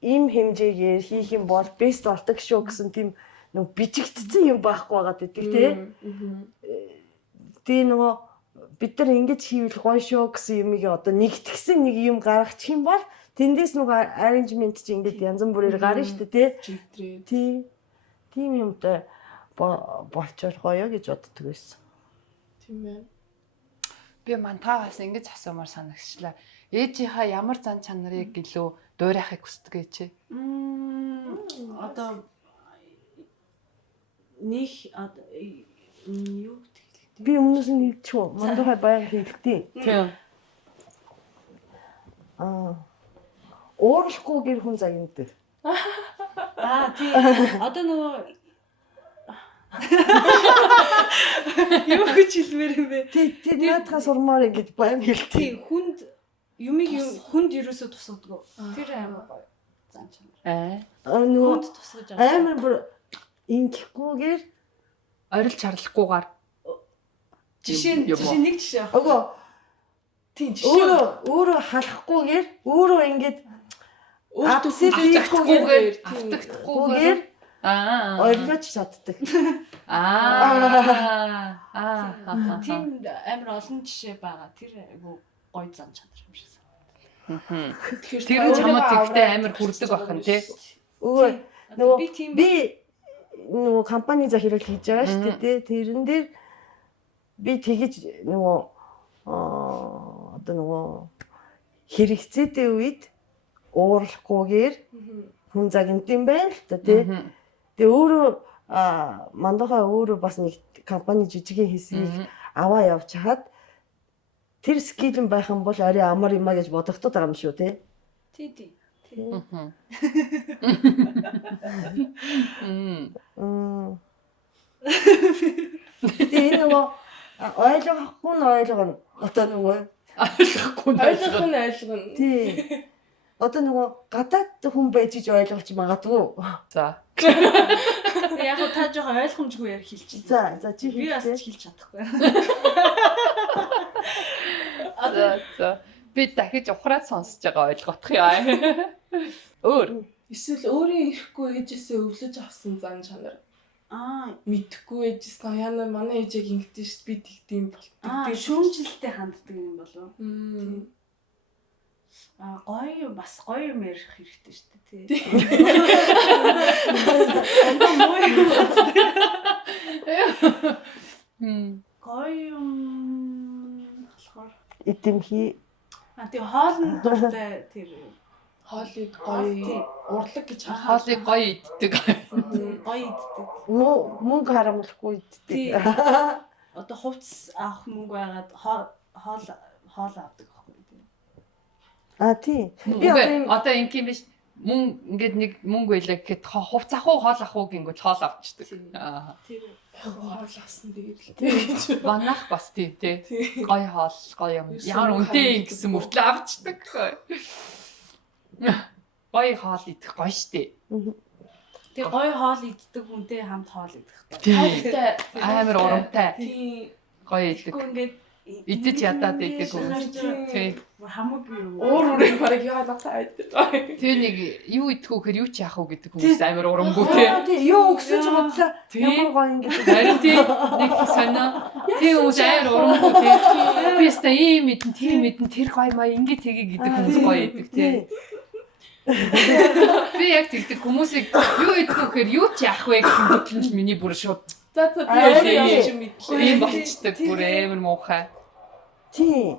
ийм хэмжээгээр хийх юм бол бест болдог шүү гэсэн тийм нөгөө бичигдсэн юм байхгүй байгаа гэдэг тий. Тэгээ нөгөө бид нар ингэж хийвэл гоё шүү гэсэн юмыг одоо нэгтгсэн нэг юм гаргачих юм бол тэндээс нөгөө arrangement чи ингэж янз бүрээр гарна шүү дээ тий. Тийм юмтай болчоор гоё гэж боддог байсан. Тийм ээ. Би мантаагаас ингэж асуумаар санагчлаа. Ээжийнхаа ямар зан чанарыг илүү дуурайхыг хүсдэг ээ чи? Одоо нэг юу гэдэг. Би өмнөөс нь хэлчихв. Мандахай баян хэлтий. Тийм. Уурахгүй гэр хүн загнадаг. Тийм. Одоо нөгөө юу гэж хэлмээр юм бэ? Тий наадхаа сурмаар ингэж баян хэлтий. Тийм хүнд хүнд ерөөсө тусгадаг. Тэр амар гоё зан чанар. Нөгөө Хүнд тусгаж байгаа. амар бүр ингэхгүйгээр Орил чарлахгүйгээр Жишээ нэг жишээ. өгөө Тийм жишээ. өөрөө халахгүйгээр өөрөө ингэж Өөртөө хийхгүйгээр автагдахгүйгээр ойлооч чаддаг. Тийм амар олон жишээ байгаа. Тэр айгу гоё зан чанар юм шиг санагдав. Тэр чамд тэгтээ амар хүрдэг бахан тий. Өгөө нөгөө би тийм би нөгөө компани захирал хийж байгаа шүү дээ. Тэрэн дээр би тэгэж нөгөө одоо нөгөө хэрэгцээтэй үед ууралахгүйгээр хүн загнад юм байна л та тий. Тэгээ өөрөө мандахаа өөрөө бас нэг компани жижигэн хийсэн аваа явж хаад тэр скил байх юм бол арай амар юм а гэж бодогдоод байгаа юм шүү тий. Тий. Тэгээ нөгөө ойлгохгүй нь ойлгоно. Одоо нөгөө ойлгоно. тий. Одоо нөгөө гадаад хүн байж иж ойлгуулж магадгүй. За. Яг нь та жоохон ойлгомжгүй ярих хэлж байна. За чи Би бас хэлээ. хэлж чадахгүй. За. Би дахиж ухраад сонсож байгаа ойлгох юм. Өөр. Эсвэл өөрийн ирэхгүй ээжээсээ өвлөж авсан зан чанар. Мэдхгүй ээжсэн яана манай ээжийг ингэдэж шít би тэгдэм бол. Шүүмжлэлтэй ханддаг юм болов. Бас гоё юм ярих хэрэгтэй шүү дээ тий. Гоё юм болохоор Эдэмхий. тий хоолны дуртай тэр Хоолыг гоё урлаг гэж Хоолыг гоё иддэг. гоё иддэг. Мөнгө харамлахгүй Тий. иддэг. Одоо хувцас авах мөнгө байгаад хоол авдаг аахгүй тий. Тий. Би Одоо ингэм биш. Ингээд нэг мөнгө байлаа гэхэд хувц ах уу хоол ах уу гингүүт хоол авчдаг. Тэр хоол авсан тэгээд Манайх бас тий. Гоё хоол, гоё юм. Ямар үнэтэй гэсэн мөртлөө авчдаг. Гоё хоол идэх гоё штэ. Тэгээ гоё хоол иддэг хүнтэй хамт хоол идэх. Тий. Амар урамтай. тий Гоё идэх. Тэгэхгүй ингээд Идэж ядаад идэх хүмүүс. Тий. Хамаг юу. Өөр бараг яа надад айд. Тэгээ нэг юу идэх вэ гэхээр юу ч яах вэ гэдэг хүмүүс амар урамгүй тий. тий юу өгсөн ч бодлоо. Тий. Ямар гоё ингэж. Харин тий нэг санаа тий хүмүүс амар урамгүй тий. Би өстө ийм мэдэн тийм мэдэн тэр гоё маа ингэ тгий гэдэг хүмүүс гоё идэг тий. Би яг тэгдэг хүмүүсийг юу идэх вэ гэхээр юу ч яах вэ гэх мэтлэн миний бүр шууд За би яаж мэдлээ. ийм болчдөг бүр амар муухай. Тий.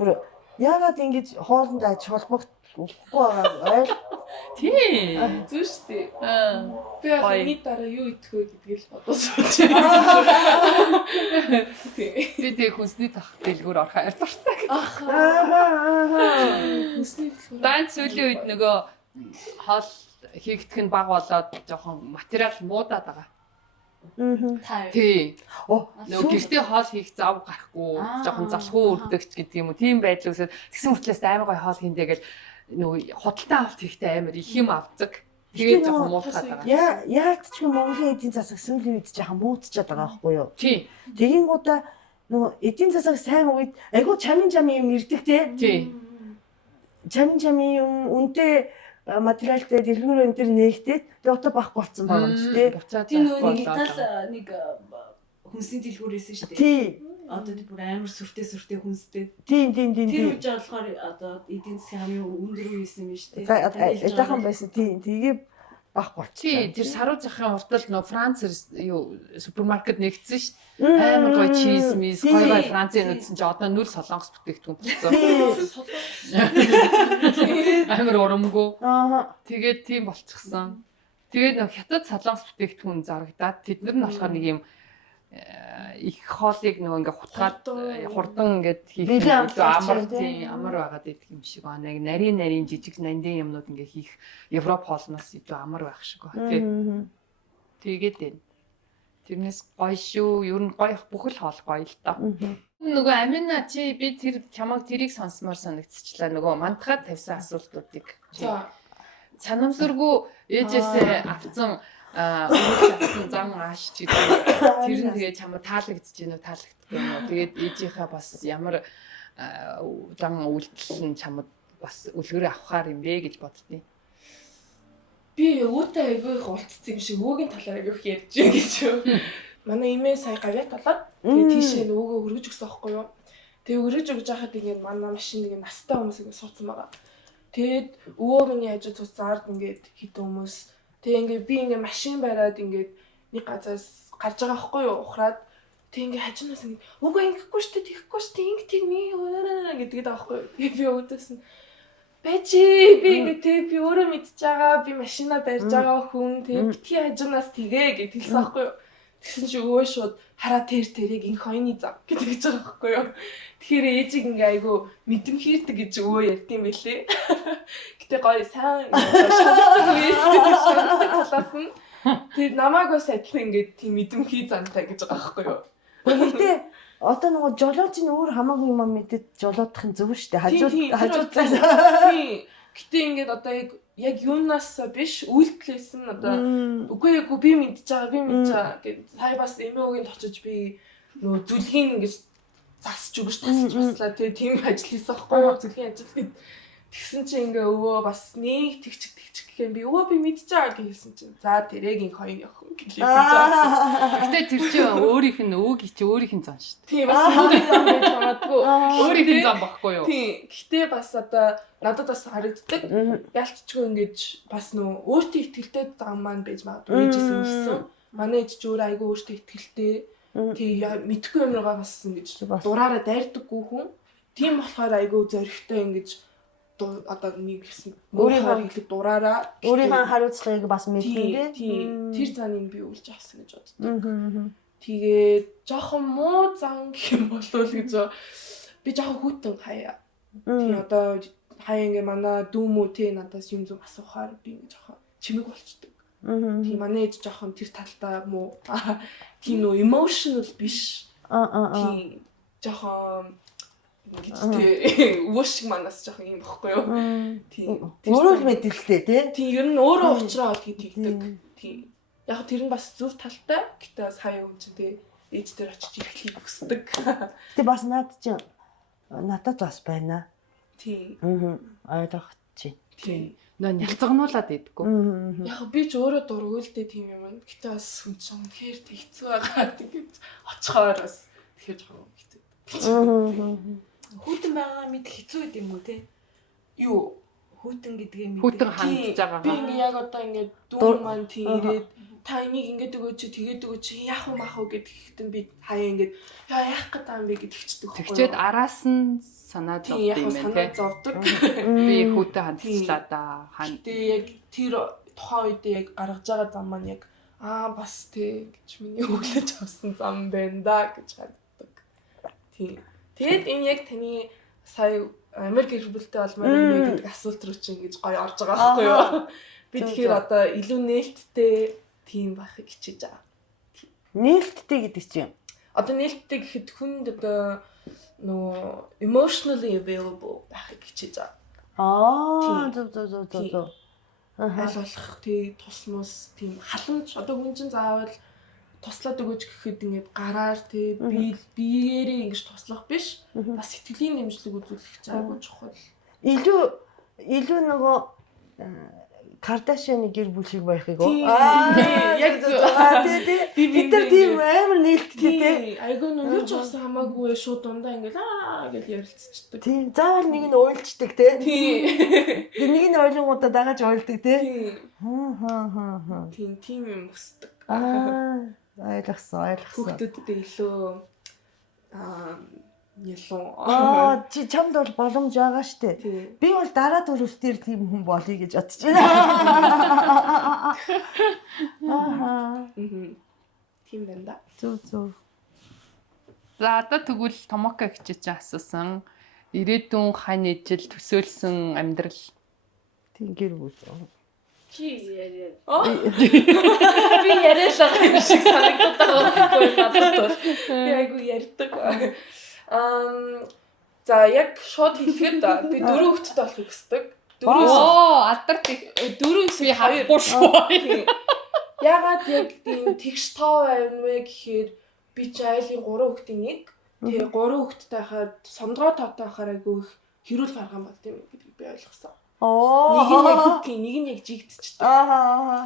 Бүр яагаад ингэж хоолнд аж холбогдохгүй байгаа ойл. Тий. Зүг штэ. Би Гоё. яг энэ дараа юу идэх вэ гэдгийг л бодож Би тэг хүнсний тах дэлгүүр орох хайр дуртай. Хүсний төлөв. Дан сүүлийн үед нөгөө хоол хийгдэх нь баг болоод жоохон материал муудаад байгаа. Та. Тий. Оо Нөгөө гэртээ хоол хийх зав гарахгүй, жоохон залхуу үрдэгч гэдэг юм уу. Тийм байдал үсээд тэгсэн мөртлөөс амар гоё хоол хийндэ гэж нөгөө худалдан авалт хийхдээ амар их юм авдаг. Тэгээд жоохон муутгаад байгаа. Яг ч юм Монголын эдийн засаг сүүлийн үед жоохон муутчихад байгаа байхгүй юу? Тий. Тэгэнгүүтээ нөгөө эдийн засаг сайн үед айгуу чамин юм ирдэг те. Тий. Чамин юм үнэтэй материалтай дэлгүүр энэ төр нээгдээд тэгээ одоо байхгүй болсон байгаа юм чи те. Буцаад Тэр нөгөө нэг болоод Итали нэг хүнсний дэлгүүрээс шүү дээ. Тий. Одоо тэр бүр амар сүртэй хүнстэй. Тийм. Тэр үеж болохоор одоо эдийн засгийн хамгийн өндөр үе байсан юм шүү дээ. Эдайхан байсан тийм. Тэгээ байхгүй. Тий, тэр саруу захын уртал нөө Франц юу супермаркет нэгдсэн ш. Амар гоё чиз, мис, гоё Францын нүдсэн чи одоо нүр солонгос бүтээгдэхүүн болсон. Амар урамгүй. Тэгээд тийм болчихсон. Тэгээд нөө хятад солонгос бүтээгдэхүүн зарагдаад тэднэр нь болохоор нэг юм их хоолыг нөгөө ингээ хутгаад хурдан ингээд хийх амар тийм амар байгаад идэх юм шиг байна. Яг нарийн жижиг нандин юмнууд ингээ хийх Европ хоолноос илүү амар байх шиг байна. Тэгээд байна. Тэрнээс гоё шүү. Ер нь гоё бүхэл хоол гоё л доо. Нөгөө Амина чи би тэр чамаг тэрийг сонсомоор санагдчихлаа. Нөгөө мантахад тавьсан асуултуудыг. За. Санамсаргүй ээжээсээ авсан өөрөөр зам ааш ч гэдэг. Тэр нь тэгээ чамд таалагдж байна уу, таалагддаг юм уу? Тэгээд ээжийнхээ бас ямар зам үйлдэл нь чамд бас үлгэрээ авахаар юм бэ гэж боддیں۔ Би өөтэй айгүй их уулцсан юм шиг өөгийн талаар айгүй их ярьж байгаа гэж юу. Манай имээ сая гавьяа талаад тэгээд тийшээ өөгөө өргөж өгсөн байхгүй юу. Тэгээд өргөж өгж байхад ингээд манай машин нэг настай хүмүүс ингээд суудсан байгаа. Тэгээд өвөө миний хажуу цуцаард ингээд хитэн хүмүүс тэгээ ингээд би ингээд машин бариад ингээд нэг газраас гарч байгаа байхгүй юу ухраад тэг ингээд хажуунаас ингээд үгүй ингэхгүй шүү дээ тийхгүй шүү дээ ингэ тийм гэдэг байгаа байхгүй юу. Тэгээд би өөдөөс нь Бэжи би ингэ тэг би өөрөө мэдж байгаа би машина барьж байгаа хүн тэг битгий хажуунаас тэгээ гэж хэлсэн байхгүй юу. Тэгсэн чи өвөө шууд хараа тэрийг инх хоёрны зам гэж хэлж байгаа байхгүй юу. Тэгэхээр ээжиг ингээ айгу мэдэм хийрдэг гэж өвөө ярьд юм бэлээ. Гэтэ гоё сайн талаас нь тэр намаагүй сайхан ингээ тийм мэдэм хий зантай гэж байгаа байхгүй юу. Гэхдээ одоо нөгөө жолооч нь өөр хамаагүй юм мэдээд жолоодох нь зөв шүү дээ. Хажууд. Гэтэ ингээд одоо яг юунаас биш үйлдэлээс нь одоо үгүй би мэдж байгаа гэж сая бас эмээгийн очиж би нөгөө зүлгийн ингэж засч өгч тасч баслаа тийм ажил хийсэн байхгүй зүлгийн ажил гээд тэгсэн чинь ингээ өвөө бас нэг тэгчих гэхээ би өвөө би мэдж байгаа гэсэн чинь за тэрэг инх хоёр явах гэж хэлж байгаа. Гэтэ тэр чинь өөрийнх нь өвөг чи өөрийнх нь зан шүү дээ. Тийм бас өөрийнх нь зам байж магадгүй. Өөрийнх нь зам багхгүй юу? Тийм. Гэтэ бас одоо надад бас харагддаг. Ялцчгүй ингэж бас нөө өөртөө ихтэй зам маань байж магадгүй ээжээс ингэсэн. Манай ээж ч өөр айгүй өөртөө ихтэй. Тийм мэдхгүй юмгаа бас ингэж дураараа дайрдаггүй хүн. Тийм болохоор айгүй зоригтой ингэж одоо нэг гэсэн өөрийнхөө хэлэг дураараа өөрийнхөө хариуцлагыг бас мэдэн тийм тэр заныг би үлж авсан гэж боддог. Тэгээд жоохон муу зан гэх юм болов гэж би жоохон хүйтэн хаяа. Тийм одоо хаяа ингээ манай дүүмүү те надаас юм зүг асуухаар би ингээ жоохон чимэг болчдөг. Тийм манай ээж жоохон тэр талдаа муу тийм нөө emotional биш. Тийм жоохон гэж тий өвөө шиг манаас жоохон юм бохгүй юу. Тийм. Өөрөө л мэдээлэлтэй тий. Тийм ер нь өөрөө уучраа тэгдэг. Тийм. Яг тэр нь бас зөв талтай. Гэтэ сая хүн чинь тий ээж дээр очиж ирэхлийг хүсдэг. Гэтэ бас надад бас байна. Тийм. Ойлгох чи. Тийм. Нөө нялцгнуулаад идэггүй. Яг би ч өөрөө дургүй л дээ тийм юм. Гэтэ бас хүн чинь үнэхээр хэцүү байгаа гэж очихоор бас тэгэхээр жоохон хэцүү. Хүүтэн байгаа мэд хэцүү гэдэг юм уу те? Юу? Хүүтэн гэдгээ мэд. Хүүтэн хандж байгаа. Би ингээ яг одоо ингээ дүүн маань тийм ирээд та энийг ингээд өгөөч тэгээд өгөөч яах вэ маах вэ гэдэгтэн би хаяа ингээд яах гэдэг юм бэ гэдэгчдэг байхгүй. Тэгчээд араас нь санаа зовд юм байна санаа зовдөг. Би хүүтэн хандчихлаа да. Тэгээ яг тэр тухайн үед яг гаргаж байгаа зам маань яг бас тий гэж миний өглөж авсан зам байна да гэж хаддаг. Тийм. Тэгэд энэ яг таны сая Америк гэр бүлтэй болмоор юм гэдэг асуулт руу чи ингэж гоё орж байгаа байхгүй юу? Би тэгэхээр одоо илүү нээлттэй тийм байхыг хичээж байгаа. Нээлттэй гэдэг чинь Одоо нээлттэй гэхэд хүнд одоо нөгөө emotionally available байхыг хичээж байгаа. Зөв. Аль болох тий тусмус тийм халамж одоо хүн чинь заавал туслаад өгөөч гэхэд ингээд гараар тий биеэрээ ингэж туслах биш. Бас сэтгэлийн нэмжлэг үзүүлэх ч айгүй чухал. Илүү нөгөө Кардашианы гэр бүл шиг байхыг оо. Яг тий. Бид нар тийм амар нээлттэй тий. Айгүй нөгөө ч бас хамаагүй шууд дундаа ингээд гэж ярилцчихдаг. Тийм. Заавал нэг нь уйлчдаг тий. Тийм. Нэг нь ойлгонгуудаа дагаж уйлдаг тий. Тийм юм өсдөг. Ойлгосон. Хүүхдүүдэд илүү чи чамд бол боломж байгаа штэ. Би бол дараа төрөлтөөр тийм хүн болъё гэж бодож байна. Тийм байна да. Зөв. За одоо тэгвэл Томока хичээж асуусан ирээдүйн хань ижил төсөөлсөн амьдрал тийм гэр бүл. Чи яриа. Би яриалаа юм шиг санагдаад байгаа байхгүй надад. Би айгу ярьдаг. За яг шууд хэлэхэд би 4 хүүхэдтэй болох хүсдэг. 4 алдарт 4 би харахгүй шүү. Ягаад яг тийм тэгш тоо байв мэ гэхээр би ч айлын 3 хүүхдийн нэг. Тэгээ 3 хүүхэдтэй хахад сондгоо тоотой хахаар айгу их хэрүүл гарган болд юм гэдгийг би ойлгосон. Нэг нь яг жигдчихдэг.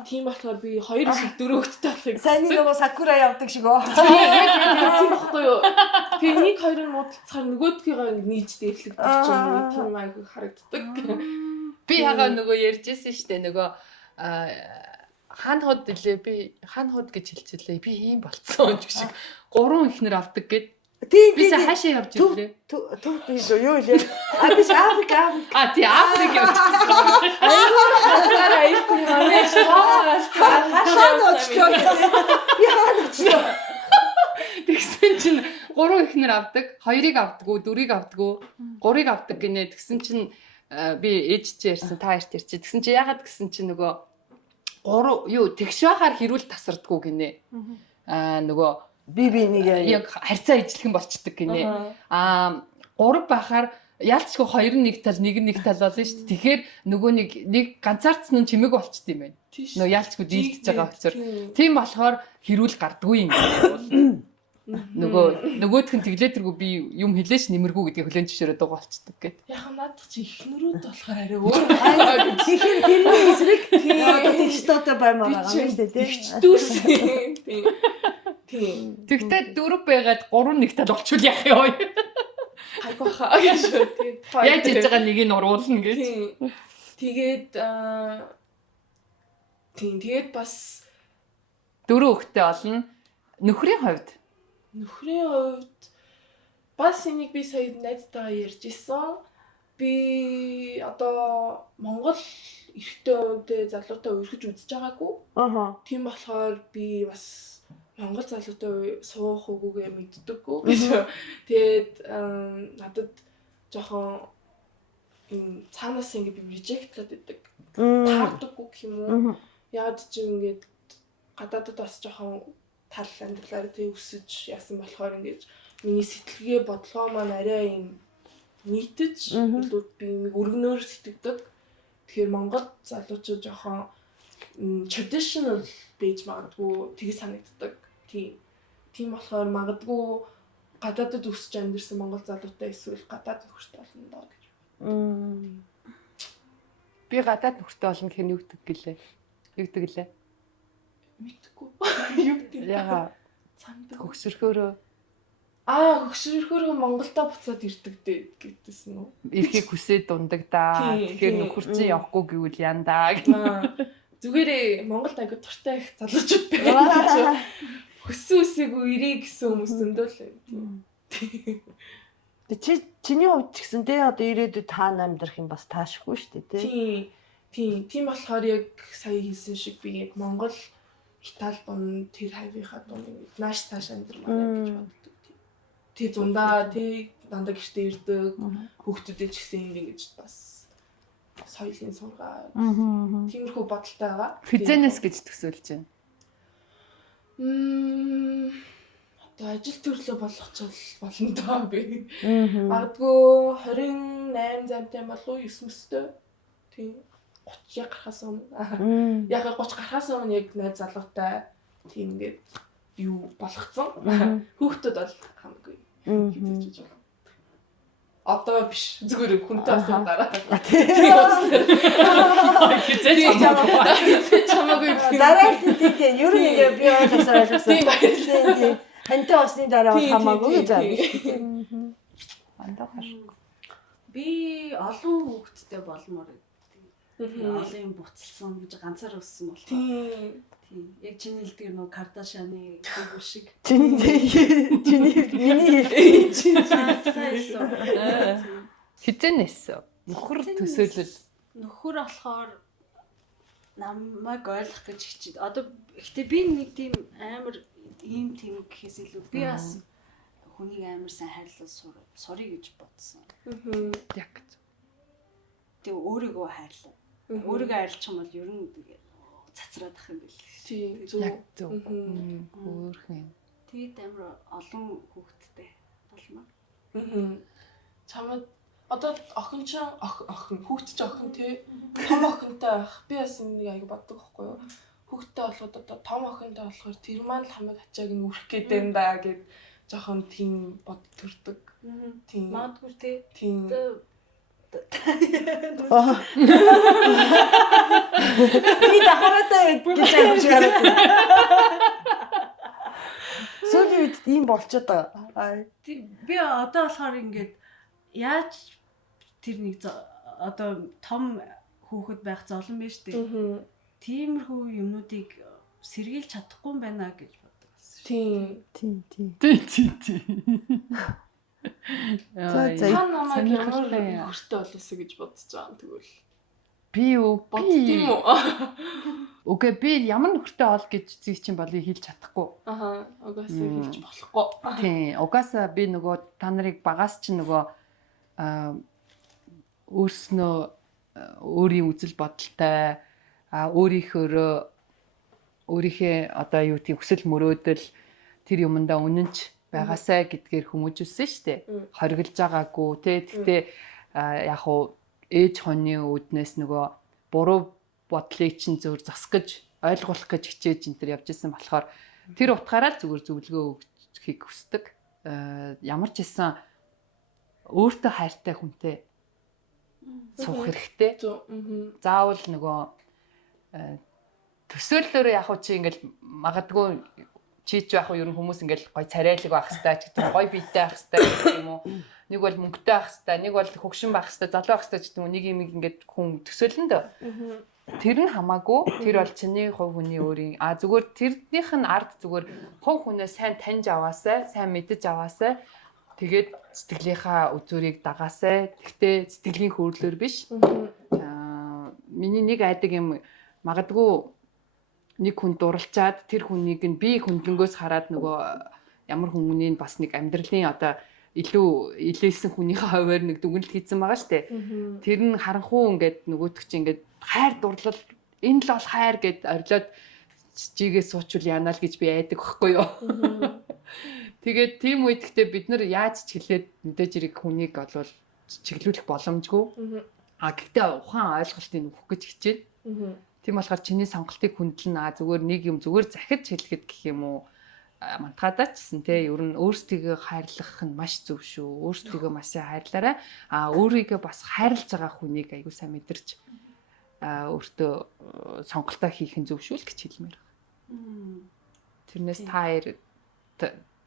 Тийм болохоор би 2 эсвэл 4 хүүхэдтэй болохыг. Сайн нөгөө сакура явдаг шиг оо. Тийм байхгүй юу? Тэгээ 1-2 нь муудалцахаар нөгөөдгийгаа нийж дээрлэгдэх ч юм уу тийм айгүй харагддаг. Би ягаа нөгөө ярьжсэн штэ нөгөө хаан хот гэлээ би хаан хот гэж хэлчихлээ би ийм болцсон ч гэх шиг 3 ихнэр авдаг гэд Тийм Би тийм. хаашаа явж Төв ирлээ. төв биш үү юу лээ. Биш Африк. Тий Африк явчихсан. Хасаар аялсан манай Хашаа очлоо. Яа очлоо. Тэгсэн чинь 3 ихнэр авдаг, 2-ыг авдаггүй, 4-ыг авдаггүй, 3-ыг авдаг гинэ. Тэгсэн чинь би ээжчээ ярьсан, та ярьж ирчээ. Тэгсэн чи ягаад гэсэн чинь нөгөө 3 юу тэгш байхаар хэрүүл тасардггүй гинэ. Нөгөө Би нэг яг харьцаа ижлэх юм болчдөг гинэ. 3 байхаар яалтчгүй 2 нэг тал 1 тал болно шүү дээ. Тэгэхээр нөгөө нэг ганцаардсан нь чимэг болчт юм байна. Нөгөө яалтчгүй дийлдэж байгаа учраас. Тийм болохоор хэрүүл гардгүй юм байна. Нөгөөх нь тэглээ тэргүй би юм хэлээш нэмэргүй гэдгийг хүлэн зөвшөөрөд байгаа болчдөг гэд. Яг надад чи ихнэрүүд болохоор арай өөр. тэгэхээр тэрний эсрэг тэгштөөтэй баймаар байгаа юм шүү дээ. Ихчдүүс. Тийм. Тэгтээ 4 байгаад 3 тал болчихвол яах юм. Айгу хаа гэж тийм. Яаж хийж байгаа нэг нь уруулна гэж. Тэгээд бас 4 хүүхэдтэй олно. Нөхрийн хувьд бас энийг би сая найзтайгаа ярьж исэн. Би одоо Монгол эрэгтэй залуутай үргэлж үзэж байгаагүй. Тийм болохоор би бас Монгол залуутай суух үгүйгээ мэддэггүй гэж. Тэгээд надад жоохон цаанаас ингэ би режектлээд байдаг. Таардаггүй гэх юм уу? Яг ч ингээд гадаадд бас жоохон тал амьдралаар тэг өсөж яасан болохоор ингэж миний сэтгэлгээ бодлогоо маань арай юм нийтэж илүү би нэг өргөнөөр сэтгэдэг. Тэгэхээр Монгол залуучууд жоохон traditional байж магадгүй тгий санагддаг. Тийм болохоор магадгүй гадаадд өсөж амьдэрсэн Монгол залуутай эсвэл гадаад нөхөртэй болно доо гэж. би гадаад нөхөртэй олно гэхээр юу гэдэг гэлээ. Мэдгүй. Юу гэдэг. Яга Цанд хөгсөрхөөрөө хөгшөрхөөрөө Монголдо буцаад ирдэг гэдээсэн үү? эрхийг хүсээд дундаг да. Тэгэхээр нөхөр чинь явахгүй гэвэл яндаа. Зүгээрээ Монголд аягүй туртай их залуучууд байна. Хүссэн үсээгүй ирээ гэсэн хүмүүс зөндөөлөө. Чиний хувьд ч гэсэн те одоо ирээдүйд таана амьдрах юм бас таашгүй шүү дээ те. Тийм болохоор яг сая хэлсэн шиг би яг Монгол Итали дун тэр хавийнхаа дун нааш тааш амьдрмаар гэж боддог. Тий зундаа тий дандаа гэртээ ирдэг хүүхдүүдээ ч гэсэн ингэж бас соёлын сургаа. Тиймэрхүү бодолтой байгаа. Хизэнэс гэж төсөөлж байна. Одоо ажил төрлөө болгочихвол болно доо би. Магадгүй 28 замтай болов 9 мөстэй. Тийм 30 гарахаас өмнө. Яг 30 гарахаас өмнө яг найз залуутай тийм ингээд юу болгоцсон. Хүүхдүүд бол хамаагүй. Хизээч байна. Одоо биш зүгээр хүнтэй асан дараа. Чамаагүй. Дараа тийм ер нь ингээ би ойлгосон. Хантай усны дараа хамаагүй гэж байна. Андахаш. Би олон хүүхэдтэй болмоор олон юм буцалсан гэж ганцаар өссөн бол. Тийм. Яг чиний хэлдэг нөгөө Кардашианы гүг шиг. Чиний миний Хизэнэс нөхөр төсөөлөл. Нөхөр болохоор намайг ойлгох гэж хичээд. Одоо ихтэй би нэг тийм амар ийм тийм гэхээс илүү би бас хүнийг амар сайн хайрлал сурыг гэж бодсон. Яг. Тэг өөрийгөө хайрлаа. Өөрийгөө хайрлах юм бол ер нь цацраад ах юм бэл. Тийм Яг зөв. Хөөрхөн. Тэгээд амар олон хүүхэдтэй болмоо. Чамд одоо охин хүүхэд ч охин тий том охинтой байх. Би бас энийг аяг боддог байхгүй юу? Хүүхэдтэй болоход одоо том охинтой болохоор тэр маань л хамаг ачааг нь үрэх гээд байна да гэд жоохон тийм бод төрдөг. Тийм. Магадгүй тий. Тийм. би дахаатай гэж амжираад. Сүүлийн үед ийм болчиход байгаа. Би одоо болохоор ингээд яаж тэр нэг одоо том хүүхэд байх золон байна шүү дээ. Тиймэрхүү юмнуудыг сэргийлж чадахгүй юм байна гэж боддог байсан Тийм. Тийм. Тий. За, Та намайг ямар сонирхолтой. нөхөртэй болоосоо гэж бодож байгаа юм тэгвэл. Би Боддtiin үү? Окей, би ямар нөхөртэй ол гэж зүй чинь болыг хэлж чадахгүй. Аха, угаасаа хэлж болохгүй. Тийм. Угаасаа би нөгөө та нарыг багаас чинь нөгөө өөрснөө өөрийн үзэл бодолтой өөрийнхөө одоо юу тийм хүсэл мөрөөдөл тэр юмдаа үнэнч байгаасай гэдгээр хүмүүжүүлсэн шүү дээ. Хориглож байгаагүй те. Гэхдээ яг уу ээж хоны үүднээс нөгөө буруу бодлыг чинь зөв засах гэж ойлгуулах гэж хичээж энэ төр явж исэн болохоор тэр утгаараа зүгээр зөвлөгөө өгөхийг хүсдэг. Ямар ч хэлсэн өөртөө хайртай хүнтэй суух хэрэгтэй. Заавал нөгөө төсөөллөөрөө яг уу чи ингээл магадгүй чийч байх уу ер нь хүмүүс ингээл гой царайлаг байх хэвээр ч гэдэг гой биетэй байх хэвээр гэх юм уу. Нэг бол мөнгөтэй байх хэвээр, нэг бол хөгшин байх хэвээр, залуу байх хэвээр ч гэдэг юм. Нэг юм ингээд хүн төсөөлнө дөө. Тэр нь хамаагүй. Тэр бол чиний хувь хүний өөрийн зүгээр тэрнийх нь ард зүгээр хувь хүнээ сайн таньж аваасай, сайн мэдэж аваасай. Тэгээд сэтгэлийнхаа үзүүрийг дагаасай. Гэхдээ сэтгэлийн хөөрлөөр биш. Миний нэг айдаг юм магадгүй нэг хүн дурлцаад тэр хүнийг нь би хөндлөнгөөс хараад нөгөө ямар хүмүүний бас нэг амьдралын одоо илүү илээсэн хүнийхээ хуваар нэг дүгнэлт хийсэн байгаа штэ. Тэр нь харанхуу ингээд нөгөөтг чи ингээд хайр дурлал энэ л бол хайр гэд орилоод чигээ суучвал яанаа л гэж би айдаг байхгүй юу. Тэгээд тийм үед гэхдээ бид нар яаж ч хэлээд мэдээж хэрэг хүнийг олвол чиглүүлэх боломжгүй. Гэхдээ ухаан ойлголтыг өгөх гэж хичээл. Тийм болохоор чиний сонголтыг хүндлэн зүгээр нэг юм зүгээр захиж хэлэхэд гэх юм уу мантгадаачсан те ер нь өөрсдийгөө хайрлах нь маш зөв шүү. Өөрсдийгөө маш сайн хайрлаарай. Өөрийгөө бас хайрлаж байгаа хүнийг аягүй сайн мэдэрч өөртөө сонголтоо хийх нь зөв шүү л гэж хэлмээр байна. Тэрнээс та хоёр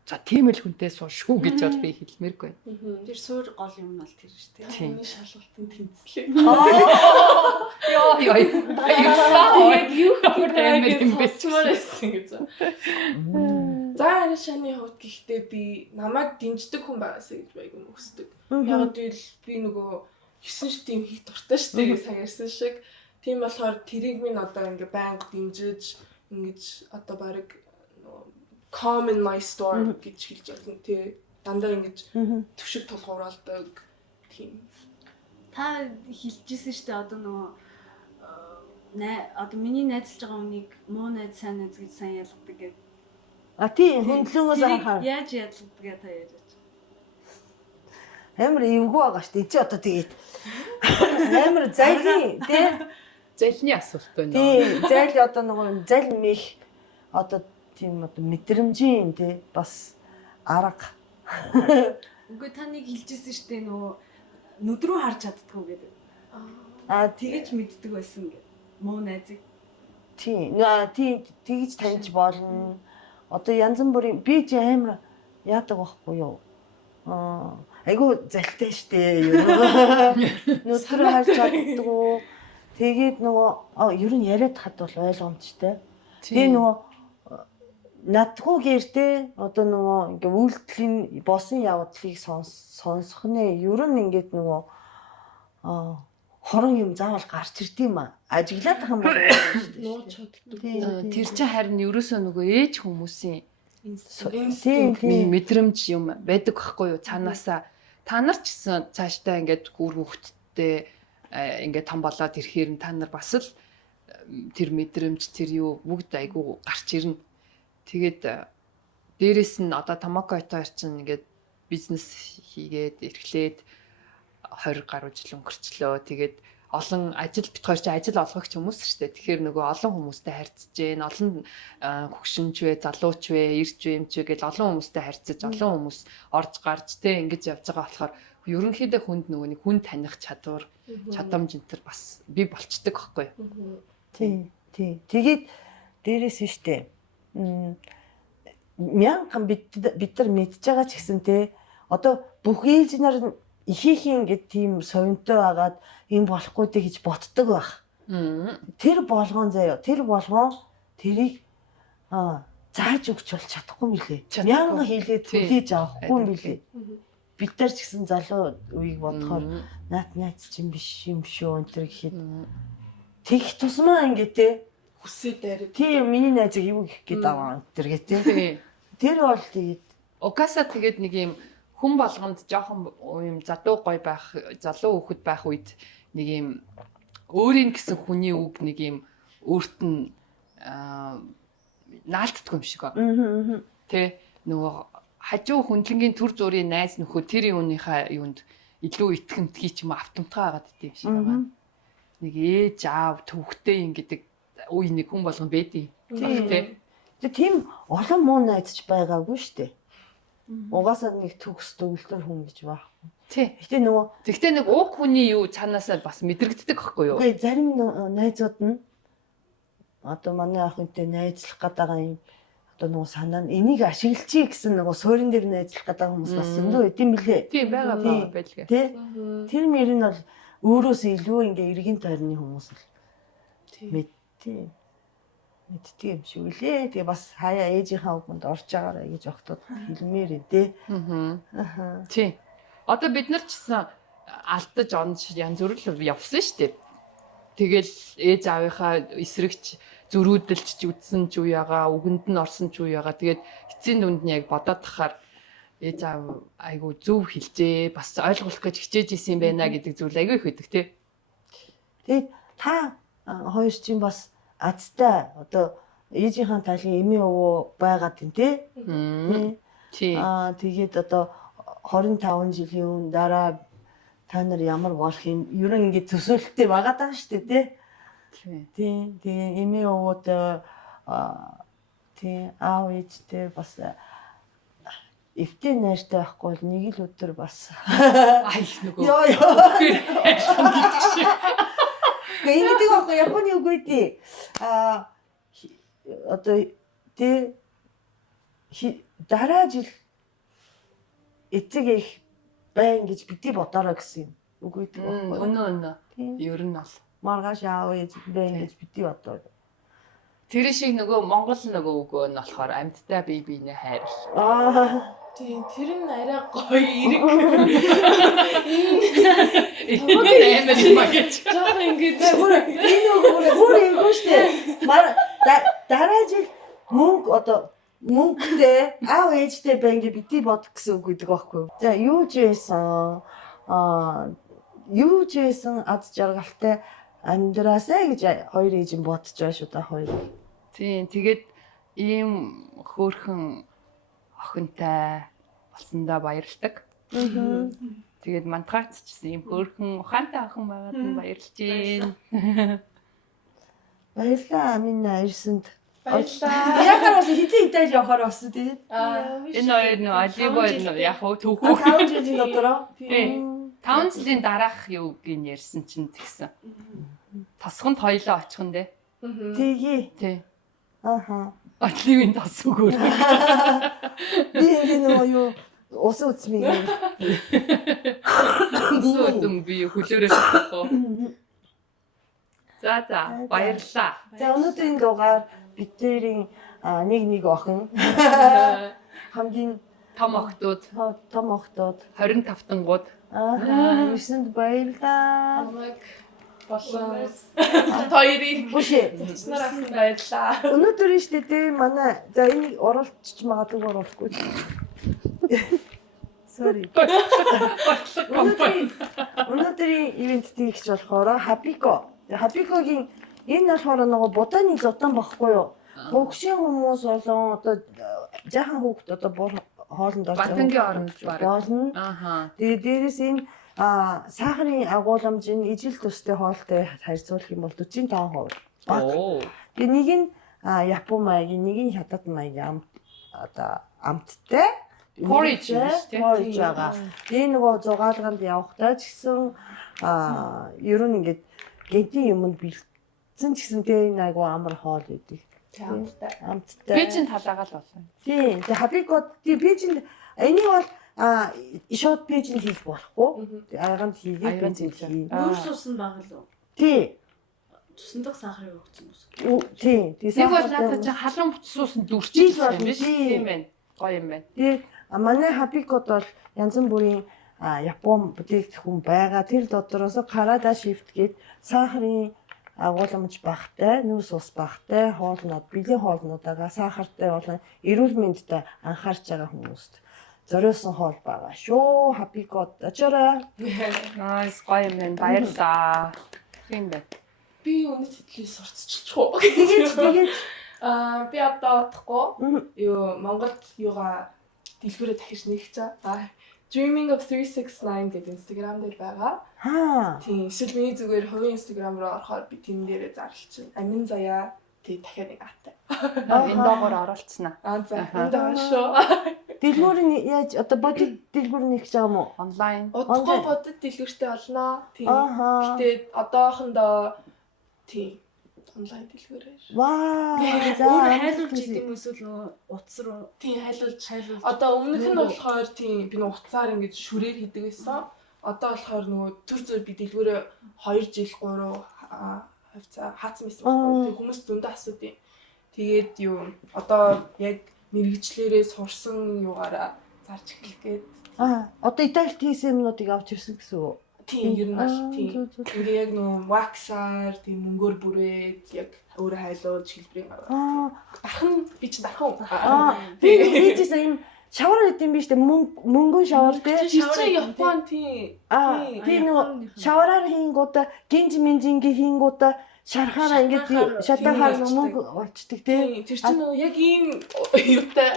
за тийм л хүнтэй суу шүү гэж бол би хэлмээргүй. Тэр суур гол юм нь бол тэр шүү дээ. Хүний шалгалтын тэнцлэг. Яа. Яг юу гэж бодчихсон гэж. За арай шаны хувьд гэхдээ би намайг дэмждэг хүн байгаасаа гэж байг юм өсдөг. Яг гэвэл би нөгөө 9 шит юм хийх дуртай шүү дээ сайн ярьсан шиг. Тийм болохоор тэрийг минь одоо ингээ байнга дэмжиж ингэж одоо баг come in my storm гэж хэлж байна тий. Дандаа ингэж төвшиг тулгуурлалдаг тийм. Та хэлжсэн шүү дээ одоо нөгөө одоо миний найзлж байгаа хүнийг муу найз сайн найз гэж сайн ялгадаг гэдэг. Тийм хөндлөнгөөс анхаар. Яаж ялгадаг та яриач. Амар эвгүй байгаа шүү дээ. Чи одоо тэгээд амар зайлын тий. Зайлны асуулт байна. Тий, зайл одоо нөгөө зайл мэх одоо тийм одоо мэдрэмжийн тий бас арга. Үгүй та нэг хэлжсэн шүү дээ нөгөө нүд рүү харж чаддгүй гэдэг. Тэгэж мэддэг байсан гэдэг. Муу найзыг. Тий, тэгж таньж болно. Одоо янз бүрийн би чи амар яадаг байхгүй юу? Айгу залтай штэ юу. Нүд рүү харж чаддгүй. Тэгээд нөгөө ер нь яриад хад бол ойлгомжтой. Тэгээ нөгөө надгүй гэртээ одоо нөгөө ингээ үйлдэлийн босон явдлыг сонсох нэ ер нь ингээд нөгөө хорон юм заавал гарч ирд юм а. Ажиглаад байгаа юм бол нууч чаддаг. Тэр чинь харин ерөөсөө нөгөө ээж хүмүүсийн тийм мэдрэмж юм байдаг байхгүй юу цаанаасаа та нар ч гэсэн цаашдаа ингээд гүр хөвгтдээ ингээд том болоод ирэхээр та нар бас л тэр мэдрэмж тэр юу бүгд айгу гарч ирнэ. Тэгээд дээрэс нь одоо Томоко хоёр чинь ингээд бизнес хийгээд эрхлээд 20 гаруй жил өнгөрчлөө. Тэгээд олон ажил бит хоёр чи ажил олгогч хүмүүс шүү дээ. Тэгэхээр нөгөө олон хүмүүстэй харьцаж гээ, олон хөгшинч вэ, залууч вэ, эрч вэ, эмч вэ гэл олон хүмүүстэй харьцаж, олон хүмүүс орж гарч те ингэж явж байгаа болохоор ерөнхийдөө хүнд нөгөө нэг хүн таних чадвар, чадамж энэ төр бас бий болцдог байхгүй юу? Тий. Тэгээд дээрэс нь штэ. Мянган бид нар мэдж байгаа ч гэсэн те одоо бүх ээж нар ихийнхэн гэд тийм совинтой байгаад юм болохгүй дээ гэж ботдог байх. Тэр болгоон заяа. Тэр болгоон тэрийг зааж өгч бол чадахгүй мөлий. Чадахгүй. Мянга хийлээд Тий. хүлээж авахгүй юм билий. Мгм. Бид нар ч гэсэн залуу үеийг бодохоор наад чинь биш юм шүү энэ гэхэд тэгэх тусмаа ингээд те Хүсээ дайраад. тийм миний найзыг юу гэх гээд аваа энэ гэ те. Тий. Тэр бол тэгээд Угаасаа тэгээд нэг юм хүн болгонд жоохон юм задуу гой байх, залуу хүүхэд байх үед нэг юм өөрийн гэсэн хүний үг нэг юм өөрт нь наалтдаггүй юм шиг байна. Тэ нөгөө хажуу хүндлэнгийн төр зүрийн найз нөхөд тэр юуныхаа юунд илүү итгэмтгий ч юм автомтгаа хагаад идэв юм шиг байна. Нэг ээж аав төвхтэй юм гэдэг үе нэг хүн болгон байдیں۔ тий. Тэгээд тийм олон муу найзч байгаагүй шүү дээ. Угаасаа нэг төгс төгөлтөр хүн гэж байхгүй. Тий. Гэтэ нөгөө Тэгтээ нэг уг хүний юу цаанаасаа бас мэдрэгддэг байхгүй юу? үгүй зарим найзууд нь одоо манай ахынтай найзлах гэдэг юм одоо нөгөө санаа нь энийг ашиглачий гэсэн нөгөө суурин дээр найзлах гэдэг хүмүүс бас зөндөө идэм билээ. Тийм байгаа байлгаа. Тэ? Тэр мөр нь бол өөрөөс илүү ингээ эргэн тойрны хүмүүс л мэдтий. Мэдтий юм шиг үлээ. Тэгээ бас хаяа ээжийнхаа үгэнд орж байгаарай гэж огтод хэлмээр дээ. Аа. Тийм. Одоо бид нар ч гэсэн алдаж онж янз бүр л явсан шүү дээ. Тэгэл ээж аавынхаа эсрэгч зөрүүдэлж ч үдсэн ч үеагаа, үгэнд нь орсон ч үеагаа. Тэгээд эцсийн дүнд нь яг бодоод тахаар ээж аав айгу зөв хэлжээ. Бас ойлгох гэж хичээж исэн юм байна гэдэг зүйл айгу их өгдөг тий. Тэгээд та хоёр чинь бас азтай одоо ээжийнхаа талын эмээ өвөө байгаад тийм тий. Тий. Тэгээд одоо 25 жилийн өмнө дараа та нар ямар болох юм ер нь ингэ төсөөлөлттэй байгаа даа шүү дээ тий. Тэгээ эмээ өвөд тий аав ээжтэй бас эвтэй найртай байхгүй бол нэг л өдөр бас Ай нөгөө. ёо Ингээд байгаа Японы үг үү? Одоо тий дараа жил эцэг их байн гэж бидний бодороо гэсэн үг үү? Өнөө. Ер нь бол Маргааш аав ээж байн гэж бидний бодоо. тэр шиг нөгөө Монгол нөгөө үг нь болохоор амьттай бие биенээ хайр. Тийм, тэр нь арай гоё эрэг. Тэгвэл амар юм аа гэж. Жоо ингэж Энэ өөр юм штэ. Дараа жил мөнгө одоо мөнгөтэй аав ээжтэй байн гэж бидний бод гэсэн үг гэдэг байхгүй юу? За юу ч байсан аз жаргалтай амьдраасаа гэж хоёр ээж нь бодож байгаа шүү да хоёр. Тийм тэгээд ийм хөөрхөн охинтой болсондоо баярлалдаг. Тэгээд мантгаач ч гэсэн ийм хөөрхөн ухаантай охин байгаад нь баярлж байна. Баярлалаа Амина ирсэнд. баярлаа. Яагаад бас хизээ идэж явахаар болсон тэгээд. Энэ хоёр нөө Оливер яг хөө төвхөө. 5 жилийн дотороо. Тийм. 5 жилийн дараах юуг ин ярьсан чинь тэгсэн. Тосгонд хоёлоо очихын дээ. Тэгээ. Тий. Аха. Оливийн тос өгөөр. Би нөгөө юу ус үзмийг. Өдөн би хөлөөрөө шатахгүй. За баярлалаа. За өнөөдрийн дугаар бидний нэг охин хамгийн Том охтууд, том охтууд 25 тангууд. ирсэнд баярлалаа. Намайг болон хоёрыг Бүшээ. нар авсан баярлаа. Өнөөдөр нь штэ дээ манай за энэ оролцож магадгүй оруулахгүй. Sorry. Өнөөдрийн ивент тийгч болохоор Хапико. Хапикогийн энэ болохоор нөгөө будааны зотон багхгүй юу? Богшийн хүмүүс болон одоо жаахан хүүхд одоо хоолнд орж Батангийн оронд баг. болно. Ааха. Тэгээ дээрэс энэ сахарын агуулмж нь ижил төстэй хоолтой харьцуулах юм бол 45%. Оо. Тэгээ нэг нь Япон маягийн, нэг нь хятад маягийн амттай. Porridge porridge байгаа. Тэгээ нөгөө зугаалганд явахдаа ч гэсэн ер нь ингээд гэнтийн юмд бэлдсэн ч гэсэн тэгээ энэ айгу амар хоол идэг. Амттай. Бээжин талаагаа л болсон. Тийм. Тэгээ хабикод тий бээжинд энийг бол шууд бээжинд хийх болохгүй. Айганд хийгээд бээжинд хий. Нүүр суусан байгаа л уу? Тий. Цусндах сахарыг өгсөн бүс. Тийм. Нэг бол надад чинь халуун буцсуусан дүрчиж байна биш тийм байна. Гоё юм байна. Тэгээд манай хапикод бол янз бүрийн Япон бүтээгдэхүүн байгаа. Тэр дотроос Карада шифт гээд сахарын агуулмж багтай, нүс ус багтай, хоолнууд, бэлгийн хоолнуудаа сахартай болон эрүүл мэндэд анхаарч байгаа хүмүүст зориулсан хоол байгаа шүү. Хапикод очоорой. Nice гоё юм байна. Баярлаа. Тийм байна. Би өнөө тэтгэл сурцчихчих уу. Тэгээд Би одоо утахгүй юу Монголд юугаа дэлгүүрээ дахиж нэгж чаа. Dreaming of 369 гэдэг Instagram дээр байгаа. Тийм эсвэл миний зүгээр хувийн Instagram руу орохоор би тэн дээрээ зарлчихна. Амин заяа тэг дахиад нэг аатай. Энэ доогоор оруулцснаа. За энэ даа шүү. дэлгүүр нь яаж одоо бодит дэлгүүр нэгж байгаа юм уу? Онлайн. Удахгүй бодод дэлгүүртэй олноо. Тийм. Аха. Гэтэ одоохондоо тийм онлайн дэлгүүрээр. Вау. Өөр хайлуулж идэм эсвэл нөгөө утас руу Тийм хайлуулж хайлуулж. одоо өмнөх нь болохоор тийм би нэг уцаар ингэж шүрээр хийдэг байсан. Одоо болохоор нөгөө төр зөөр би дэлгүүрээ 2 жил 3 хавцаа хаацсан байсан байхгүй. Тэг хүмүүс зөндөө асуудیں۔ Тэгээд юу одоо яг мэрэгчлэрээ сурсан югаараа зарж эхлэх гээд. Одоо Италид хийсэн юмнуудыг авч ирсэн гэсэн үү? Тийм ер нь бол тийм. Тэгээ яг нөгөө ваксаар тийм мөнгөөр бүрээд яг өөрөө хайлуулж хэлбэрийн гаргаад. Дархан би ч дархан. Би хийжсэн юм шавар гэдэг юм биш үү? Мөнгөн шавар тий. Чи Япон тийм. Би нөгөө шавараар хийнгуудаа гинж минжингийн хийнгуудаа шархаараа ингэж шатахаар мөнгө олчдаг тий. Тэр чинь нөгөө яг ийм юутай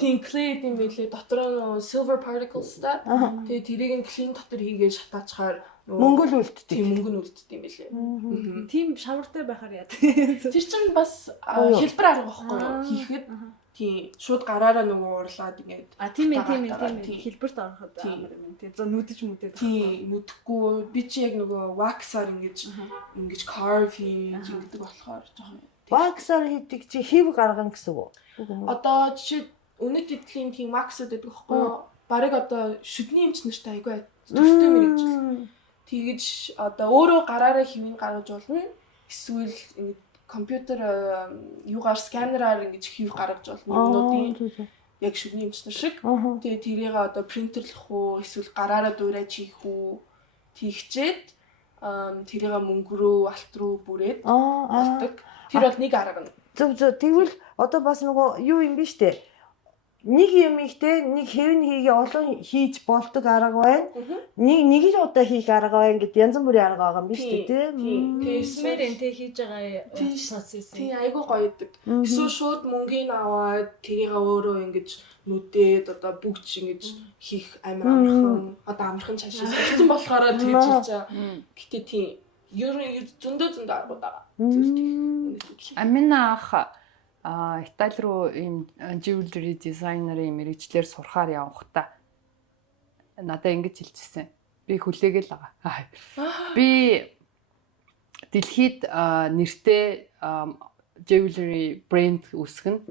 тийм clay юм байлээ. Дотроо нөгөө silver particles та. Тэгээ тэрийг нь clean дотор хийгээд шатаачаар мөнгө л үлддэг. Тийм мөнгө нь үлддэг юм байлээ. тийм шавартай байхаар яа. Тэр чинь бас хэлбэр арга байхгүй юу? Хийхэд тийм шууд гараараа нөгөө уурлаад ингээд Тийм хэлбэрт ороход амар юм. Тэгээ зөө нүдэж мүдээд. тийм нүдэхгүй би чи яг нөгөө ваксаар ингэж carve хийж ингэдэг болохоор жоохон Ваксаар хийдэг чи хив гаргана гэсэн үг. одоо жишээ өнөд тэтгэлийн тийм ваксууд гэдэг байхгүй юу? Бараг одоо шүдний эмч нартай айгүй төстэй мэрэгжил. Тэгэж одоо өөрөө гараараа хивэн гаргаж болно. Эсвэл ингэ компьютер юугаар сканераар ингэж хив гаргаж болно юмнуудын яг шүдний эмч нар шиг. Тэгээ тэрийг одоо принтерлах уу эсвэл гараараа дуурайж хийх үү тэгчээд тэрийг мөнгө рүү алт руу бүрээд болдог. Тэр бол нэг арга нь. Зөв. Тэгвэл одоо бас нөгөө юу юм биш үү? Нэг юм ихтэй нэг хэвэн хийгээ олон хийж болдог арга байна. Нэг л удаа хийх арга байна гэд янз бүрийн арга байгаа юм биш үү тий? Тэгээ Смэрэн тэ хийж байгаа процесс. тий айгүй гоё идэг. Эсвэл шууд мөнгөний аваад тэрийг өөрөө ингэж нүдээд одоо бүгч ингэж хийх амар амархан. Одоо амархан цаашаа сурцсан болохоор тэгж хийж байгаа. Гэтэ тий ер нь зөндөө аргууд байгаа. Зөвлөдөг. Амина ах Итали руу ийм jewelry designer-ийн мэрэгчлэр сурахаар явахдаа надад ингэж хэлчихсэн. Би хүлээгээл байгаа. Би дэлхийд нэртэй jewelry брэнд үүсгэн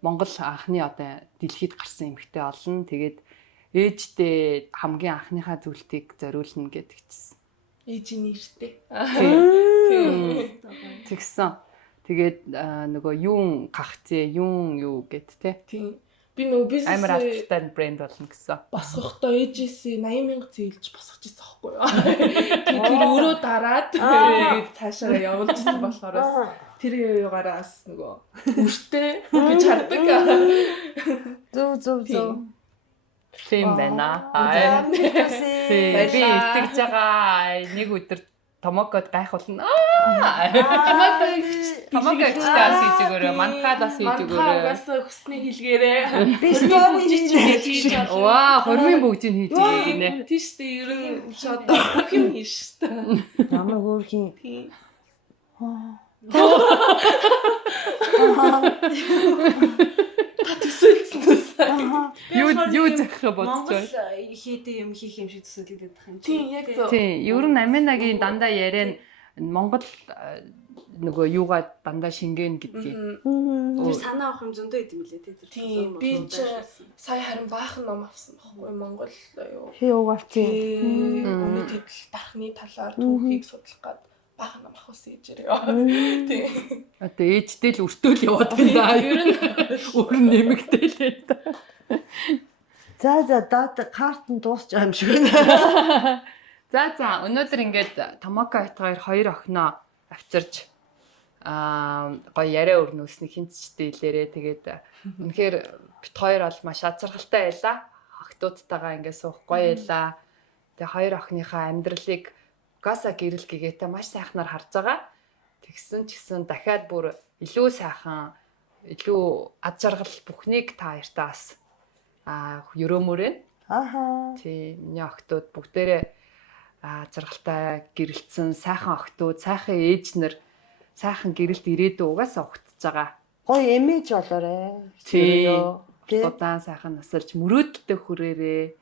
Монгол анхны одоо дэлхийд гарсан эмэгтэй олно. Тэгээд ээжтэй хамгийн анхныхаа зүйлтийг зориулна гэдэг чийсэн. Ээжийн нэртэй. Тэгсэн. Тэгээд нөгөө юун гахцээ, юун юу гэд те. Тийм. Би нөгөө бизнес амар алдартай брэнд болно гэсэн. Босгохдоо ээжээсээ 80,000 зээлж босгож ирсэн байхгүй юу? Тэр өөрөө дараад тэгээд цаашаа явуулжсэн болохоор тэр югаараас нөгөө үртэй би чаддаг. Зөв. Тийм байна. Би итгэж байгаа нэг өдөр томокод гайхуулна. Томокод бас хийж өгөөрэй. Манхад бас хийж өгөөрэй. Бас хүсний хэлгээрээ. Би стори хийж Ваа, хормын бүгжийг хийж өгөө гинэ. Тийш дээ ер нь ч одоо бүх юм хийш та. ямар хөөрхийн. Тийм. Юу зах бодож Монгол байна. хийдэг юм хийх юм шиг төсөөлөд байх юм. Тийм яг зөв. Тийм, ер нь Аминагийн дандаа яриа нь Монгол нөгөө юугаа дандаа шингэн гэдгийг. Тэр санаа авах юм зөндөө идэм билээ те. Тийм би ч сая харин баахан ном авсан байхгүй Монгол юу. Хий угаалцээ. Өнөө тэтгэл дархны талаар түүхийг судлах гээд бахан намах ус ээжээрээ. Тий. Одоо ээжтэй л өртөөл яваад байна. Ер нь өөр нэмэгдээл ээ та. За дата карт нь дуусч байгаа юм шиг байна. За өнөөдөр ингээд Томоко Айтгаар хоёр охиноо авчирч гоё яриа өрнүүлсний хинцчтэй илэрээ. Тэгээд үнэхээр бит хоёр бол маш азаргалтай байлаа. Охтуудтайгаа ингээд суух гоё байлаа. Тэгээ хоёр охиныхаа амьдралыг угаасаа гэрэл гэгээтэй маш сайхнаар харж байгаа. Тэгсэн ч гэсэн дахиад бүр илүү сайхан, илүү аз жаргал бүхнийг та хоёртаа бас өрөөмөрөө. Тий, миний охтууд бүгдээрээ заргалтай гэрэлтсэн сайхан охтууд, сайхан ээж нар, сайхан гэрэлт ирээдүй угаасаа угтж байгаа. Гоё имиж болоорой. Тий. Удаан сайхан насарч мөрөөдөлтөй хүрээрээ.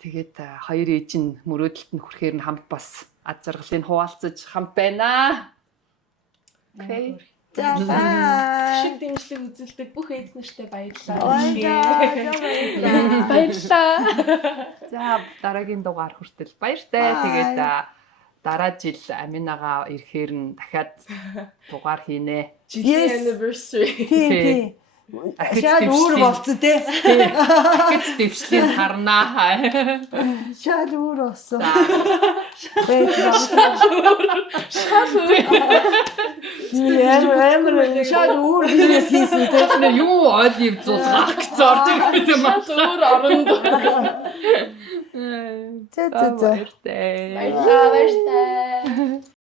Тэгээд хоёр ээж нь мөрөөдөлтөнд хүрэхээр нь хамт бас аз жаргалыг хуваалцаж хамт байна. Окей. За Шиг дэмжлэг үзүүлдэг бүх ээж нартай баярлалаа. Баярлалаа. За дараагийн дугаар хүртэл баяртай. Тэгээд дараа жил Аминагаа ирэхээр нь дахиад дугаар хийнэ. Жилийн anniversary. Тий. Шаад өөр болцсон те. Дахиад дэвшлийн харнаа. Шаад өөр болсон. Ямар шаад өөр бизнес хийсэн те. Юу ойл зузгаах гэж орж ирэх юм аа. Өөр оронд. За. Баяртай. Баярлалаа.